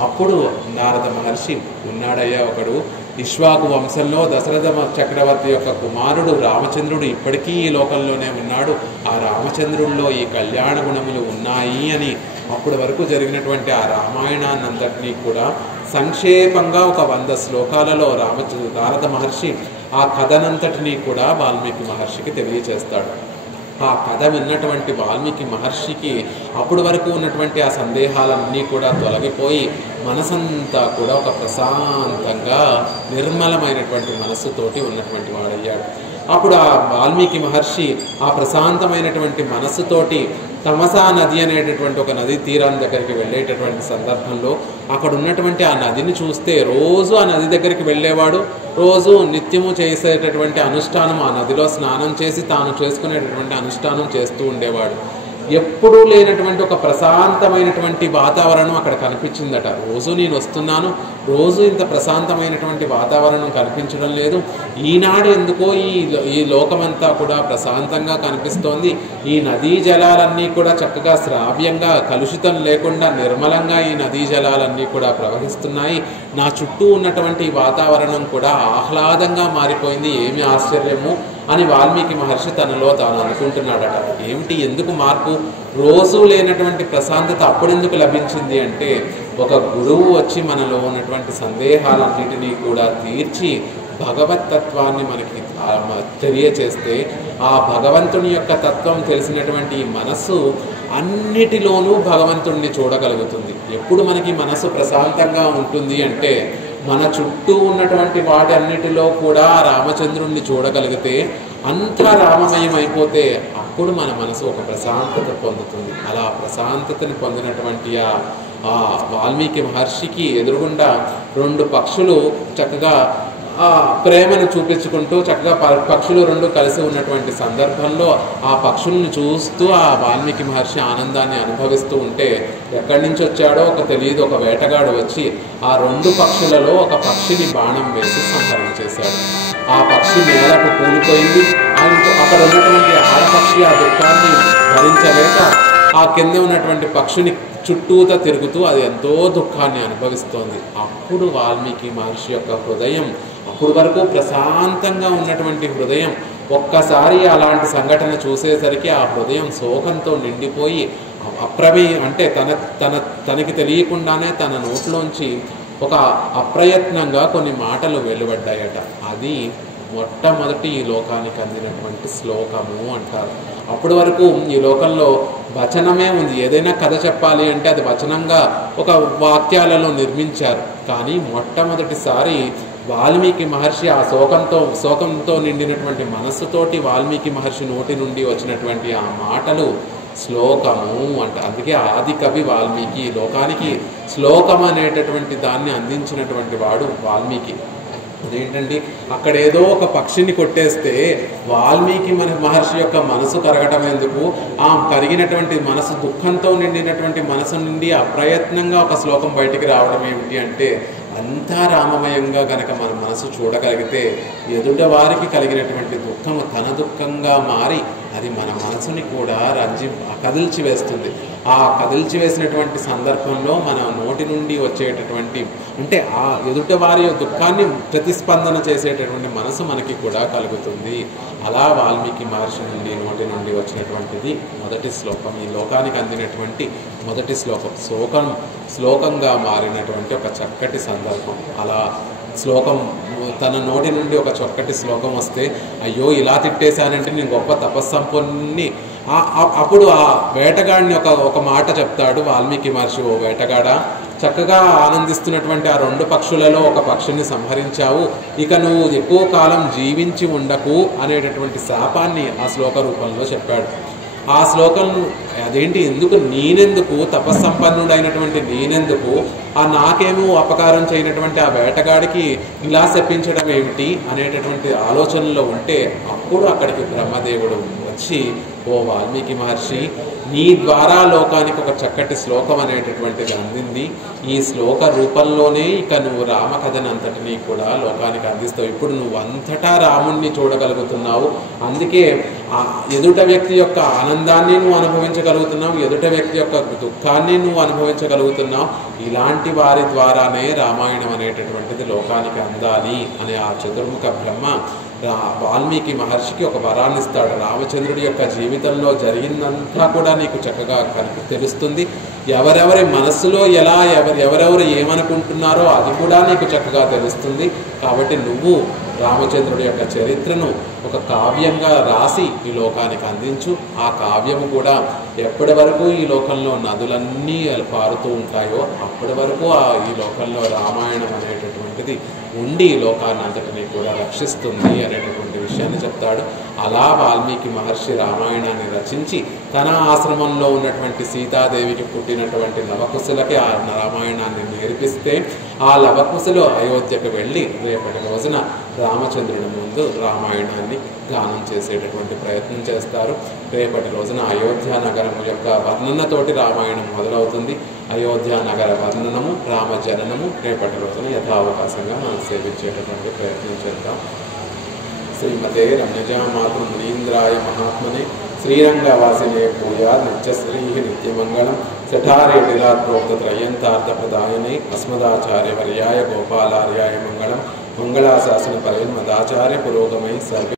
అప్పుడు నారద మహర్షి, ఉన్నాడయ్యా ఒకడు, ఇక్ష్వాకు వంశంలో దశరథ చక్రవర్తి యొక్క కుమారుడు రామచంద్రుడు ఇప్పటికీ ఈ లోకంలోనే ఉన్నాడు. ఆ రామచంద్రుల్లో ఈ కళ్యాణ గుణములు ఉన్నాయి అని అప్పటి వరకు జరిగినటువంటి ఆ రామాయణాన్నంతటినీ కూడా సంక్షేపంగా ఒక 100 శ్లోకాలలో నారద మహర్షి ఆ కథనంతటినీ కూడా వాల్మీకి మహర్షికి తెలియచేస్తాడు. ఆ కథ విన్నటువంటి వాల్మీకి మహర్షికి అప్పటి వరకు ఉన్నటువంటి ఆ సందేహాలన్నీ కూడా తొలగిపోయి మనసంతా కూడా ఒక ప్రశాంతంగా నిర్మలమైనటువంటి మనస్సుతోటి ఉన్నటువంటి వాడయ్యాడు. అప్పుడు ఆ వాల్మీకి మహర్షి ఆ ప్రశాంతమైనటువంటి మనస్సుతోటి తమసా నది అనేటటువంటి ఒక నది తీరాన్ని దగ్గరికి వెళ్ళేటటువంటి సందర్భంలో అక్కడ ఉన్నటువంటి ఆ నదిని చూస్తే రోజు ఆ నది దగ్గరికి వెళ్ళేవాడు. రోజు నిత్యము చేసేటటువంటి అనుష్ఠానం, ఆ నదిలో స్నానం చేసి తాను చేసుకునేటటువంటి అనుష్ఠానం చేస్తూ ఉండేవాడు. ఎప్పుడూ లేనటువంటి ఒక ప్రశాంతమైనటువంటి వాతావరణం అక్కడ కనిపించిందట. రోజు నేను వస్తున్నాను, రోజు ఇంత ప్రశాంతమైనటువంటి వాతావరణం కనిపించడం లేదు. ఈనాడు ఎందుకో ఈ లోకమంతా కూడా ప్రశాంతంగా కనిపిస్తోంది. ఈ నదీ జలాలన్నీ కూడా చక్కగా శ్రావ్యంగా, కలుషితం లేకుండా నిర్మలంగా ఈ నదీ జలాలన్నీ కూడా ప్రవహిస్తున్నాయి. నా చుట్టూ ఉన్నటువంటి వాతావరణం కూడా ఆహ్లాదంగా మారిపోయింది. ఏమి ఆశ్చర్యము అని వాల్మీకి మహర్షి తనలో తాను అనుకుంటున్నాడట. ఏమిటి, ఎందుకు మార్పు? రోజు లేనటువంటి ప్రశాంతత అప్పుడెందుకు లభించింది అంటే, ఒక గురువు వచ్చి మనలో ఉన్నటువంటి సందేహాలన్నిటినీ కూడా తీర్చి భగవతత్వాన్ని మనకి తెలియచేస్తే, ఆ భగవంతుని యొక్క తత్వం తెలిసినటువంటి మనస్సు అన్నిటిలోనూ భగవంతుణ్ణి చూడగలుగుతుంది. ఎప్పుడు మనకి మనస్సు ప్రశాంతంగా ఉంటుంది అంటే, మన చుట్టూ ఉన్నటువంటి వాటి అన్నిటిలో కూడా రామచంద్రుణ్ణి చూడగలిగితే, అంతా రామమయం అయిపోతే అప్పుడు మన మనసు ఒక ప్రశాంతత పొందుతుంది. అలా ప్రశాంతతని పొందినటువంటి ఆ వాల్మీకి మహర్షికి ఎదురుగుండా 2 పక్షులు చక్కగా ప్రేమను చూపించుకుంటూ చక్కగా పక్షులు రెండు కలిసి ఉన్నటువంటి సందర్భంలో ఆ పక్షుల్ని చూస్తూ ఆ వాల్మీకి మహర్షి ఆనందాన్ని అనుభవిస్తూ ఉంటే ఎక్కడి నుంచి వచ్చాడో తెలియదు, ఒక వేటగాడు వచ్చి ఆ రెండు పక్షులలో ఒక పక్షిని బాణం వేసి సంహరించేశాడు. ఆ పక్షి నేలకు కూలిపోయింది. అక్కడ ఉన్నటువంటి ఆడపక్షి ఆ దుఃఖాన్ని భరించలేక ఆ కింద ఉన్నటువంటి పక్షిని చుట్టూతా తిరుగుతూ అది ఎంతో దుఃఖాన్ని అనుభవిస్తోంది. అప్పుడు వాల్మీకి మహర్షి యొక్క హృదయం, అప్పుడు వరకు ప్రశాంతంగా ఉన్నటువంటి హృదయం, ఒక్కసారి అలాంటి సంఘటన చూసేసరికి ఆ హృదయం శోకంతో నిండిపోయి అంటే తనకి తెలియకుండానే తన నోట్లోంచి ఒక అప్రయత్నంగా కొన్ని మాటలు వెలువడ్డాయట. అది మొట్టమొదటి ఈ లోకానికి అందినటువంటి శ్లోకము అంటారు. అప్పటి వరకు ఈ లోకంలో వచనమే ఉంది. ఏదైనా కథ చెప్పాలి అంటే అది వచనంగా ఒక వాక్యాలలో నిర్మించారు. కానీ మొట్టమొదటిసారి వాల్మీకి మహర్షి ఆ శోకంతో నిండినటువంటి మనస్సుతోటి వాల్మీకి మహర్షి నోటి నుండి వచ్చినటువంటి ఆ మాటలు శ్లోకము అంట. అందుకే ఆది కవి వాల్మీకి. లోకానికి శ్లోకం అనేటటువంటి దాన్ని అందించినటువంటి వాడు వాల్మీకి. అదేంటండి, అక్కడ ఏదో ఒక పక్షిని కొట్టేస్తే వాల్మీకి మహర్షి యొక్క మనసు కరగటం ఎందుకు? ఆ కరిగినటువంటి మనసు, దుఃఖంతో నిండినటువంటి మనసు నుండి అప్రయత్నంగా ఒక శ్లోకం బయటికి రావడం ఏమిటి అంటే, అంతా రామమయంగా గనక మన మనసు చూడగలిగితే ఎదుట వారికి కలిగినటువంటి దుఃఖము తన దుఃఖంగా మారి అది మన మనసుని కూడా కదిల్చి వేస్తుంది. ఆ కదిల్చి వేసినటువంటి సందర్భంలో మన నోటి నుండి వచ్చేటటువంటి అంటే ఆ ఎదుట వారి దుఃఖాన్ని ప్రతిస్పందన చేసేటటువంటి మనసు మనకి కూడా కలుగుతుంది. అలా వాల్మీకి మహర్షి నుండి నోటి నుండి వచ్చినటువంటిది మొదటి శ్లోకం. ఈ లోకానికి అందినటువంటి మొదటి శ్లోకంగా మారినటువంటి ఒక చక్కటి సందర్భం. అలా శ్లోకం తన నోటి నుండి ఒక చక్కటి శ్లోకం వస్తే, అయ్యో ఇలా తిట్టేశానంటే నేను గొప్ప తపస్సంపన్ని. అప్పుడు ఆ వేటగాడిని ఒక మాట చెప్తాడు వాల్మీకి మహర్షి. ఓ వేటగాడ, చక్కగా ఆనందిస్తున్నటువంటి ఆ రెండు పక్షులలో ఒక పక్షిని సంహరించావు, ఇక నువ్వు ఎక్కువ కాలం జీవించి ఉండకు అనేటటువంటి శాపాన్ని ఆ శ్లోక రూపంలో చెప్పాడు. ఆ శ్లోకం అదేంటి, నేనెందుకు తపస్సంపన్నుడైనటువంటి నేనెందుకు నాకేమో అపకారం చేయనటువంటి ఆ వేటగాడికి ఇలా శపించడం ఏమిటి అనేటటువంటి ఆలోచనలో ఉంటే, అప్పుడు అక్కడికి బ్రహ్మదేవుడు వచ్చి, ఓ వాల్మీకి మహర్షి, నీ ద్వారా లోకానికి ఒక చక్కటి శ్లోకం అనేటటువంటిది అందింది. ఈ శ్లోక రూపంలోనే ఇక నువ్వు రామకథని అంతటినీ కూడా లోకానికి అందిస్తావు. ఇప్పుడు నువ్వు అంతటా రాముణ్ణి చూడగలుగుతున్నావు. అందుకే ఎదుట వ్యక్తి యొక్క ఆనందాన్ని నువ్వు అనుభవించగలుగుతున్నావు, ఎదుట వ్యక్తి యొక్క దుఃఖాన్ని నువ్వు అనుభవించగలుగుతున్నావు. ఇలాంటి వారి ద్వారానే రామాయణం అనేటటువంటిది లోకానికి అందాలి అనే ఆ చతుర్ముఖ బ్రహ్మ వాల్మీకి మహర్షికి ఒక వరాన్ని ఇస్తాడు. రామచంద్రుడి యొక్క జీవితంలో జరిగిందంతా కూడా నీకు చక్కగా తెలుస్తుంది. ఎవరెవరి మనస్సులో ఎవరెవరు ఏమనుకుంటున్నారో అది కూడా నీకు చక్కగా తెలుస్తుంది. కాబట్టి నువ్వు రామచంద్రుడి యొక్క చరిత్రను ఒక కావ్యంగా రాసి ఈ లోకానికి అందించు. ఆ కావ్యము కూడా ఎప్పటి వరకు ఈ లోకంలో నదులన్నీ పారుతూ ఉంటాయో అప్పటి వరకు ఈ లోకంలో రామాయణం అనేటటువంటిది ఉండి ఈ లోకాన్ని అంతటినీ కూడా రక్షిస్తుంది అనేటటువంటి విషయాన్ని చెప్తాడు. అలా వాల్మీకి మహర్షి రామాయణాన్ని రచించి తన ఆశ్రమంలో ఉన్నటువంటి సీతాదేవికి పుట్టినటువంటి లవకుశులకి ఆ రామాయణాన్ని నేర్పిస్తే ఆ లవకుశులు అయోధ్యకు వెళ్ళి రేపటి రోజున రామచంద్రుడి ముందు రామాయణాన్ని గానం చేసేటటువంటి ప్రయత్నం చేస్తారు. రేపటి రోజున అయోధ్య నగరము యొక్క వర్ణనతోటి రామాయణం మొదలవుతుంది. అయోధ్య నగర వర్ణనము, రామ జననము రేపటి రోజున యథావకాశంగా మనం సేవించేటటువంటి ప్రయత్నం చేద్దాం. శ్రీమతే రమ్యజా మాతృ మునీంద్రాయ మహాత్మనే శ్రీరంగవాసినే భూయా నిత్యశ్రీ నిత్యమంగళం శఠారేటిలా ప్రోక్త త్రయంతార్థప్రదాయనే అస్మదాచార్యవర్యాయ గోపాలార్యాయ మంగళం మంగళాశాసన పరిమదాచార్య పురోగమై సర్వే